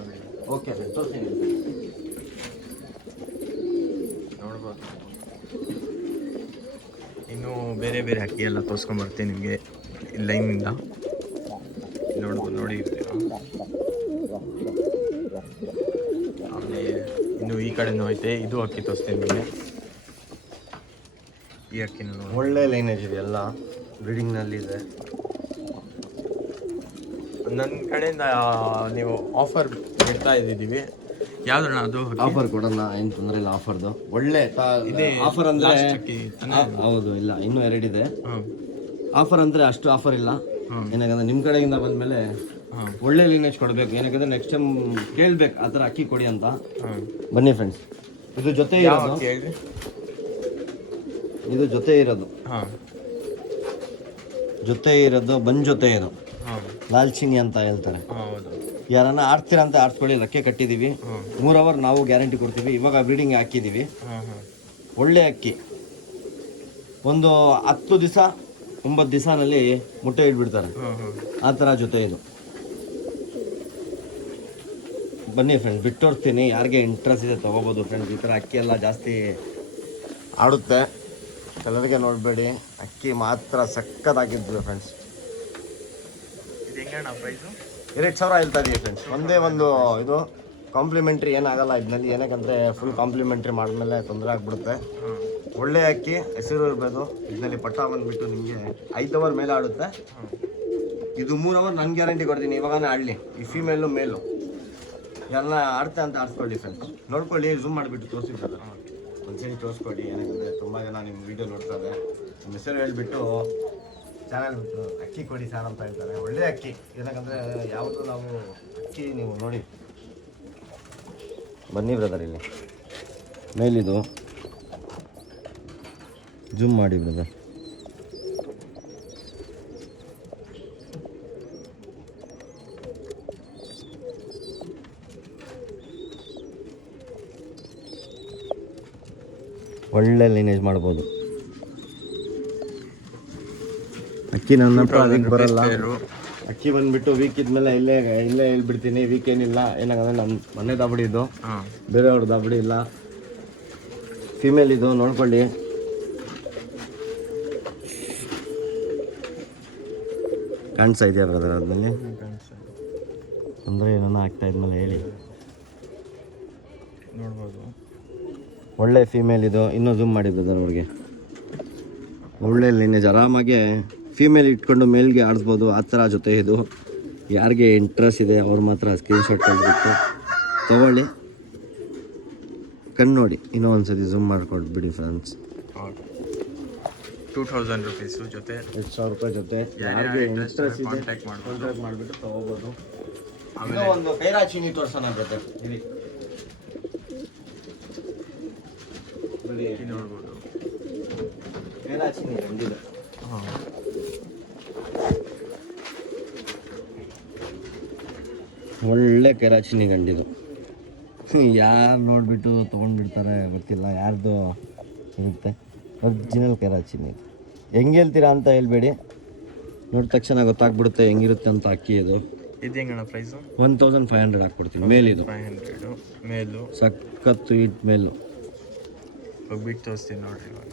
ಓಕೆ ಫ್ರೆಂಡ್ಸ್, ತೋರಿಸ್ತೀನಿ. ನೋಡ್ಬೋದು ಇನ್ನು ಬೇರೆ ಬೇರೆ ಅಕ್ಕಿ ಎಲ್ಲ ತೋರಿಸ್ಕೊಂಬರ್ತೀನಿ ನಿಮಗೆ ಲೈನಿಂದ ನೋಡಿ ಆಮೇಲೆ ಇನ್ನು ಈ ಕಡೆನೂ ಐತೆ, ಇದು ಅಕ್ಕಿ ತೋರಿಸ್ತೀನಿ ನಿಮಗೆ. ಈ ಅಕ್ಕಿನೂ ನೋಡಿ ಒಳ್ಳೆ ಲೈನೇಜ್ ಇದೆ, ಎಲ್ಲ ಬ್ರೀಡಿಂಗ್ನಲ್ಲಿ ಇದೆ. ನನ್ನ ಕಡೆಯಿಂದ ನೀವು ಆಫರ್ ಬಿಡ್ತಾ ಇದ್ದೀವಿ. ಯಾವ್ದಣ್ಣ ಅದು ಆಫರ್ ಕೊಡೋಣ, ಏನು ತೊಂದರೆ ಇಲ್ಲ. ಆಫರ್ದು ಒಳ್ಳೆ ಇದೆ ಆಫರ್ ಅಂದರೆ last ಅಕ್ಕಿ ತಾನೇ? ಹೌದು, ಇಲ್ಲ ಇನ್ನೂ 2 ಇದೆ. ಹಾಂ ಆಫರ್ ಅಂದರೆ ಅಷ್ಟು ಆಫರ್ ಇಲ್ಲ. ಏನಕ್ಕಂದ್ರೆ ನಿಮ್ಮ ಕಡೆಯಿಂದ ಬಂದಮೇಲೆ ಹಾಂ ಒಳ್ಳೆ ಲೀನೇಜ್ ಕೊಡಬೇಕು. ಏನಕ್ಕಂದ್ರೆ ನೆಕ್ಸ್ಟ್ ಟೈಮ್ ಕೇಳ್ಬೇಕು ಆ ಥರ ಅಕ್ಕಿ ಕೊಡಿ ಅಂತ. ಹಾಂ ಬನ್ನಿ ಫ್ರೆಂಡ್ಸ್, ಇದು ಜೊತೆ ಇರೋದು, ಕೇಳಿ. ಇದು ಜೊತೆ ಇರೋದು, ಹಾಂ ಜೊತೆ ಇರೋದು ಬಂದ್ ಜೊತೆ ಇರೋ ಹಾಂ ಲಾಲ್ಚಿನಿ ಅಂತ ಹೇಳ್ತಾರೆ. ಹೌದು. ಯಾರನ್ನ ಆಡ್ತೀರಾ ಅಂತ ಆಡ್ಸ್ಕೊಳ್ಳಿ. ಲಕ್ಕೆ ಕಟ್ಟಿದ್ದೀವಿ, 3 ಅವರ್ ನಾವು ಗ್ಯಾರಂಟಿ ಕೊಡ್ತೀವಿ. ಇವಾಗ ಬ್ರೀಡಿಂಗ್ ಹಾಕಿದ್ದೀವಿ. ಹಾಂ ಹಾಂ ಒಳ್ಳೆ ಅಕ್ಕಿ. ಒಂದು 10 ದಿವಸ 9 ದಿವಸನಲ್ಲಿ ಮೊಟ್ಟೆ ಇಟ್ಬಿಡ್ತಾರೆ. ಹಾಂ ಹಾಂ ಆ ಥರ ಜೊತೆ ಇದು. ಬನ್ನಿ ಫ್ರೆಂಡ್ಸ್, ಬಿಟ್ಟೋರ್ತೀನಿ. ಯಾರಿಗೆ ಇಂಟ್ರೆಸ್ಟ್ ಇದೆ ತೊಗೋಬೋದು ಫ್ರೆಂಡ್ಸ್. ಈ ಥರ ಅಕ್ಕಿ ಎಲ್ಲ ಜಾಸ್ತಿ ಆಡುತ್ತೆ. ಕಲರ್ಗೆ ನೋಡಬೇಡಿ, ಅಕ್ಕಿ ಮಾತ್ರ ಸಕ್ಕತ್ತಾಗಿದ್ವಿ ಫ್ರೆಂಡ್ಸ್. ಇದು ಹೆಂಗಣ್ಣ ಪ್ರೈಸು? 2,000 ಹೇಳ್ತಾ ಇದೀವಿ ಫ್ರೆಂಡ್ಸ್. ಒಂದೇ ಒಂದು ಇದು ಕಾಂಪ್ಲಿಮೆಂಟ್ರಿ ಏನಾಗಲ್ಲ ಇದರಲ್ಲಿ. ಏನಕ್ಕಂದರೆ ಫುಲ್ ಕಾಂಪ್ಲಿಮೆಂಟ್ರಿ ಮಾಡಿದ್ಮೇಲೆ ತೊಂದರೆ ಆಗಿಬಿಡುತ್ತೆ. ಹಾಂ ಒಳ್ಳೆ ಅಕ್ಕಿ, ಹೆಸರು ಇರ್ಬೋದು. ಇದರಲ್ಲಿ ಪಟ್ಟ ಬಂದುಬಿಟ್ಟು ನಿಮಗೆ 5 ಅವರ್ ಮೇಲೆ ಆಡುತ್ತೆ. ಇದು 3 ಅವರ್ ನಾನು ಗ್ಯಾರಂಟಿ ಕೊಡ್ತೀನಿ. ಇವಾಗನೇ ಆಡಲಿ, ಈ ಫೀಮೇಲು ಮೇಲು ಎಲ್ಲ ಆಡ್ತಾ ಅಂತ ಆಡ್ಸ್ಕೊಳ್ಳಿ ಫ್ರೆಂಡ್ಸ್. ನೋಡ್ಕೊಳ್ಳಿ, ಝೂಮ್ ಮಾಡಿಬಿಟ್ಟು ತೋರಿಸಿದ್ದಲ್ಲ ಒಂದ್ಸರಿ ತೋರಿಸ್ಕೊಳ್ಳಿ. ಏನಕ್ಕಂದರೆ ತುಂಬ ಜನ ನಿಮ್ಮ ವೀಡಿಯೋ ನೋಡ್ತಾರೆ. ನಿಮ್ಮ ಹೆಸರು ಹೇಳ್ಬಿಟ್ಟು ಚಾನಲ್ ಬಿಟ್ಟು ಅಕ್ಕಿ ಕೊಡಿ ಸರ್ ಅಂತ ಹೇಳ್ತಾರೆ. ಒಳ್ಳೆ ಅಕ್ಕಿ. ಏನಕ್ಕಂದರೆ ಯಾವುದು ನಾವು ಅಕ್ಕಿ ನೀವು ನೋಡಿ. ಬನ್ನಿ ಬ್ರದರ್, ಇಲ್ಲಿ ಮೇಲಿದು ಜೂಮ್ ಮಾಡಿ ಬ್ರದರ್. ಒಳ್ಳೆ ಲೈನೇಜ್ ಮಾಡ್ಬೋದು. ಅಕ್ಕಿ ನನ್ನ ಹತ್ರ ಅದಕ್ಕೆ ಬರಲ್ಲ. ಅಕ್ಕಿ ಬಂದುಬಿಟ್ಟು ವೀಕ್ ಇದ್ಮೇಲೆ ಇಲ್ಲೇ ಹೇಳ್ಬಿಡ್ತೀನಿ. ವೀಕ್ ಏನಿಲ್ಲ. ಏನಾಗಂದ್ರೆ ನನ್ನ ಮನೆ ದಾಬಡಿ ಇದು, ಹಾಂ ಬೇರೆಯವ್ರ ದಾಬಡಿ ಇಲ್ಲ. ಫೀಮೇಲ್ ಇದು ನೋಡ್ಕೊಳ್ಳಿ. ಕಾಣಿಸ್ತಾ ಇದೆಯಾ ಬ್ರದರ್? ಅದ್ರಲ್ಲಿ ಅಂದರೆ ಏನನ್ನ ಆಗ್ತಾ ಇದ್ಮೇಲೆ ಹೇಳಿ. ನೋಡ್ಬೋದು. ಒಳ್ಳೆ ಫೀಮೇಲ್ ಇದು. ಇನ್ನೂ ಝೂಮ್ ಮಾಡಿ ಬ್ರದರ್ ಅವ್ರಿಗೆ. ಒಳ್ಳೆ ಲೈನೇಜ್, ಆರಾಮಾಗೆ ಫೀಮೇಲ್ ಇಟ್ಕೊಂಡು ಮೇಲ್ಗೆ ಆಡಿಸ್ಬೋದು. ಆ ಥರ ಜೊತೆ ಇದು. ಯಾರಿಗೆ ಇಂಟ್ರೆಸ್ಟ್ ಇದೆ ಅವ್ರು ಮಾತ್ರ ಸ್ಕ್ರೀನ್ಶಾಟ್ ತೆಗೆದುಬಿಟ್ಟು ತೊಗೊಳ್ಳಿ. ಕಣ್ಣು ನೋಡಿ. ಇನ್ನೂ ಒಂದು ಸತಿ ಝೂಮ್ ಮಾಡಿಕೊಟ್ಬಿಡಿ ಫ್ರೆಂಡ್ಸ್. 2000 ರೂಪೀಸು ಜೊತೆ, 2,000 ರೂಪಾಯಿ ಜೊತೆ. ಯಾರಿಗೆ ಇಂಟ್ರೆಸ್ಟ್ ಇದೆ ಕಾಂಟ್ಯಾಕ್ಟ್ ಮಾಡಿಬಿಟ್ಟು ತೊಗೋಬೋದು. ಆಮೇಲೆ ಒಂದು ಪೇರಾಚಿನಿ ತೋರ್ಸೋಣ ಬ್ರದರ್. ಇಲ್ಲಿ ನೋಡ್ಬೋದು. ಪೇರಾಚಿನಿ ಬಂದಿದೆ. ಹಾಂ ಒಳ್ಳೆ ಕೆರಾಚಿನಿ ಗಂಡಿದು. ಯಾರು ನೋಡಿಬಿಟ್ಟು ತೊಗೊಂಡ್ಬಿಡ್ತಾರೆ ಗೊತ್ತಿಲ್ಲ. ಯಾರ್ದು ಇರುತ್ತೆ. ಒರಿಜಿನಲ್ ಕೆರಾಚಿನಿ ಇದು. ಹೆಂಗೆ ಹೇಳ್ತೀರಾ ಅಂತ ಹೇಳ್ಬೇಡಿ, ನೋಡಿದ ತಕ್ಷಣ ಗೊತ್ತಾಗ್ಬಿಡುತ್ತೆ ಹೆಂಗಿರುತ್ತೆ ಅಂತ ಅಕ್ಕಿ ಇದು. ಇದು ಹೆಂಗಣ್ಣ ಪ್ರೈಸು? 1,500 ಹಾಕ್ಕೊಡ್ತೀನಿ. ಮೇಲಿದು 500 ಮೇಲು ಸಖತ್ತು ಇಟ್ ಮೇಲು. ಹೋಗ್ಬಿಟ್ಟು ತೋರಿಸ್ತೀನಿ ನೋಡ್ರಿ. ಇವಾಗ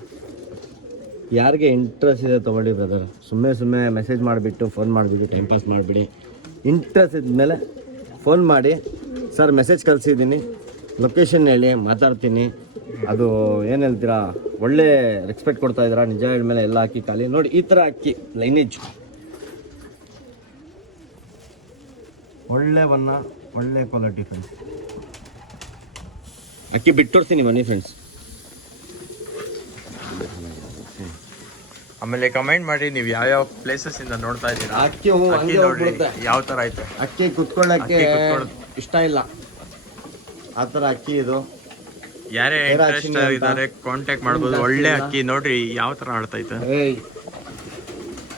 ಯಾರಿಗೆ ಇಂಟ್ರೆಸ್ಟ್ ಇದೆ ತೊಗೊಳ್ಳಿ ಬ್ರದರ್. ಸುಮ್ಮನೆ ಮೆಸೇಜ್ ಮಾಡಿಬಿಟ್ಟು ಫೋನ್ ಮಾಡಿಬಿಟ್ಟು ಟೈಮ್ ಪಾಸ್ ಮಾಡಿಬಿಡಿ. ಇಂಟ್ರೆಸ್ಟ್ ಇದ್ಮೇಲೆ ಫೋನ್ ಮಾಡಿ, ಸರ್ ಮೆಸೇಜ್ ಕಳಿಸಿದ್ದೀನಿ, ಲೊಕೇಶನ್ ಹೇಳಿ, ಮಾತಾಡ್ತೀನಿ. ಅದು ಏನು ಹೇಳ್ತೀರಾ, ಒಳ್ಳೆ ರೆಸ್ಪೆಕ್ಟ್ ಕೊಡ್ತಾ ಇದ್ದೀರಾ. ನಿಜ ಹೇಳ್ಮೇಲೆ ಎಲ್ಲ ಅಕ್ಕಿ ಖಾಲಿ ನೋಡಿ. ಈ ಥರ ಅಕ್ಕಿ ಲೈನೇಜ್ ಒಳ್ಳೆ ಬಣ್ಣ, ಒಳ್ಳೆ ಕ್ವಾಲಿಟಿ ಫ್ರೆಂಡ್ಸ್. ಅಕ್ಕಿ ಬಿಟ್ಟೋಡ್ತೀನಿ ಬನ್ನಿ ಫ್ರೆಂಡ್ಸ್. ಆಮೇಲೆ ಕಮೆಂಟ್ ಮಾಡಿ ನೀವು ಯಾವ್ಯಾವ ಪ್ಲೇಸಸ್ ಇಂದ ನೋಡ್ತಾ ಇದ್ದೀರಾ. ಅಕ್ಕಿ ಅಕ್ಕಿ ನೋಡ್ರಿ ಯಾವ ತರ ಐತೆ. ಅಕ್ಕಿ ಕುತ್ಕೊಳ್ಳೋಕ್ಕೆ ಇಷ್ಟ ಇಲ್ಲ. ಆ ಥರ ಅಕ್ಕಿ ಇದು. ಯಾರೇ ಇಂಟ್ರೆಸ್ಟ್ ಇದ್ದಾರೆ ಕಾಂಟ್ಯಾಕ್ಟ್ ಮಾಡ್ಬೋದು. ಒಳ್ಳೆ ಅಕ್ಕಿ ನೋಡ್ರಿ ಯಾವ ತರ ಆಡ್ತೈತೆ.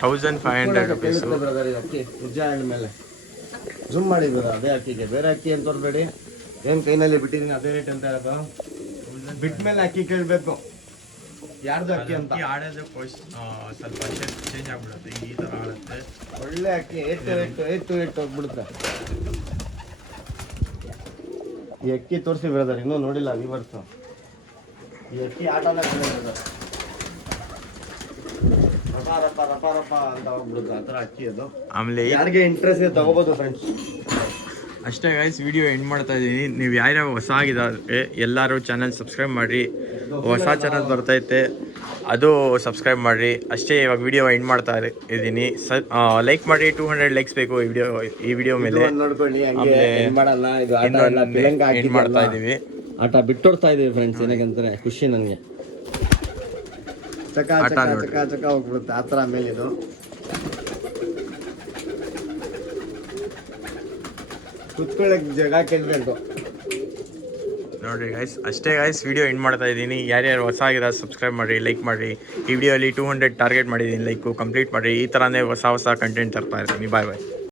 1500 ರೂಪೀಸು. ಅಕ್ಕಿ ನಿಜ ಮೇಲೆ ಝೂಮ್ ಮಾಡಿದ್ರು ಅದೇ ಅಕ್ಕಿಗೆ. ಬೇರೆ ಅಕ್ಕಿ ಅಂತ ತೋರ್ಬೇಡಿ. ಏನು ಕೈನಲ್ಲಿ ಬಿಟ್ಟಿದ್ದೀನಿ ಅದೇ ರೇಟ್ ಅಂತ ಹೇಳೋದು. ಬಿಟ್ಮೇಲೆ ಅಕ್ಕಿ ಕೇಳಬೇಕು ಯಾರ್ದು ಅಕ್ಕಿ ಅಂತ. ಆಡೋದು ಸ್ವಲ್ಪ ಚೇಂಜ್ ಆಗ್ಬಿಡುತ್ತೆ. ಈ ತರ ಆಡುತ್ತೆ. ಒಳ್ಳೆ ಅಕ್ಕಿ ಏಟು ಹೋಗ್ಬಿಡುತ್ತೆ. ಈ ಅಕ್ಕಿ ತೋರಿಸಿ ಬ್ರದರ್, ಇನ್ನೂ ನೋಡಿಲ್ಲ ವ್ಯೂವರ್ಸು. ಈ ಅಕ್ಕಿ ಆಟನ ರಪ ಅಂತ ಹೋಗ್ಬಿಡುತ್ತೆ ಆ ಥರ ಅಕ್ಕಿ ಅದು. ಆಮೇಲೆ ಯಾರಿಗೆ ಇಂಟ್ರೆಸ್ಟ್ ಇದೆ ತಗೋಬೋದು ಫ್ರೆಂಡ್ಸ್. ಅಷ್ಟೇ ಗೈಸ್, ವಿಡಿಯೋ ಎಂಡ್ ಮಾಡ್ತಾ ಇದ್ದೀನಿ. ನೀವು ಯಾರ್ಯಾರು ಹೊಸ ಆಗಿದ್ದಾರೆ ಎಲ್ಲರೂ ಚಾನಲ್ ಸಬ್ಸ್ಕ್ರೈಬ್ ಮಾಡಿರಿ. ಹೊಸ ಚಾನಲ್ ಬರ್ತೈತೆ, ಅದು ಸಬ್ಸ್ಕ್ರೈಬ್ ಮಾಡಿರಿ. ಅಷ್ಟೇ, ಇವಾಗ ವಿಡಿಯೋ ಎಂಡ್ ಮಾಡ್ತಾ ಇದ್ದೀನಿ. ಲೈಕ್ ಮಾಡಿ, 200 ಲೈಕ್ಸ್ ಬೇಕು ಈ ವಿಡಿಯೋ ಮೇಲೆ. ನೋಡ್ಕೊಳ್ಳಿ, ಹಂಗೆ ಏನ್ ಮಾಡಲ್ಲ, ಇದು ಆಟ ಎಲ್ಲ ಪಿಲಂಗ ಎಂಡ್ ಮಾಡ್ತಾ ಇದ್ದೀವಿ. ಆಟ ಬಿಟ್ಟೋಡ್ತಾ ಇದೀವಿ ಫ್ರೆಂಡ್ಸ್. ಏನಕ್ಕಂತಾರೆ ಖುಷಿ ನನಗೆ. ಚಕ ಚಕ ಚಕ ಚಕ ಹೋಗ್ಬಿಡುತ್ತೆ ಆ ಥರ. ಆಮೇಲೆ ಇದು ಕುತ್ಕೊಳ್ಳೋಕೆ ಜಾಗ ಕೇಳಬೇಕು ನೋಡಿರಿ ಗೈಸ್. ಅಷ್ಟೇ ಗೈಸ್, ವಿಡಿಯೋ ಎಂಡ್ ಮಾಡ್ತಾ ಇದ್ದೀನಿ. ಯಾರ್ಯಾರು ಹೊಸ ಆಗಿದ್ದಾರೆ ಸಬ್ಸ್ಕ್ರೈಬ್ ಮಾಡಿರಿ, ಲೈಕ್ ಮಾಡಿರಿ. ಈ ವಿಡಿಯೋಲಿ 200 ಟಾರ್ಗೆಟ್ ಮಾಡಿದ್ದೀನಿ, ಲೈಕು ಕಂಪ್ಲೀಟ್ ಮಾಡಿರಿ. ಈ ಥರನೇ ಹೊಸ ಕಂಟೆಂಟ್ ತರ್ತಾ ಇರ್ತೀನಿ. ಬಾಯ್ ಬಾಯ್.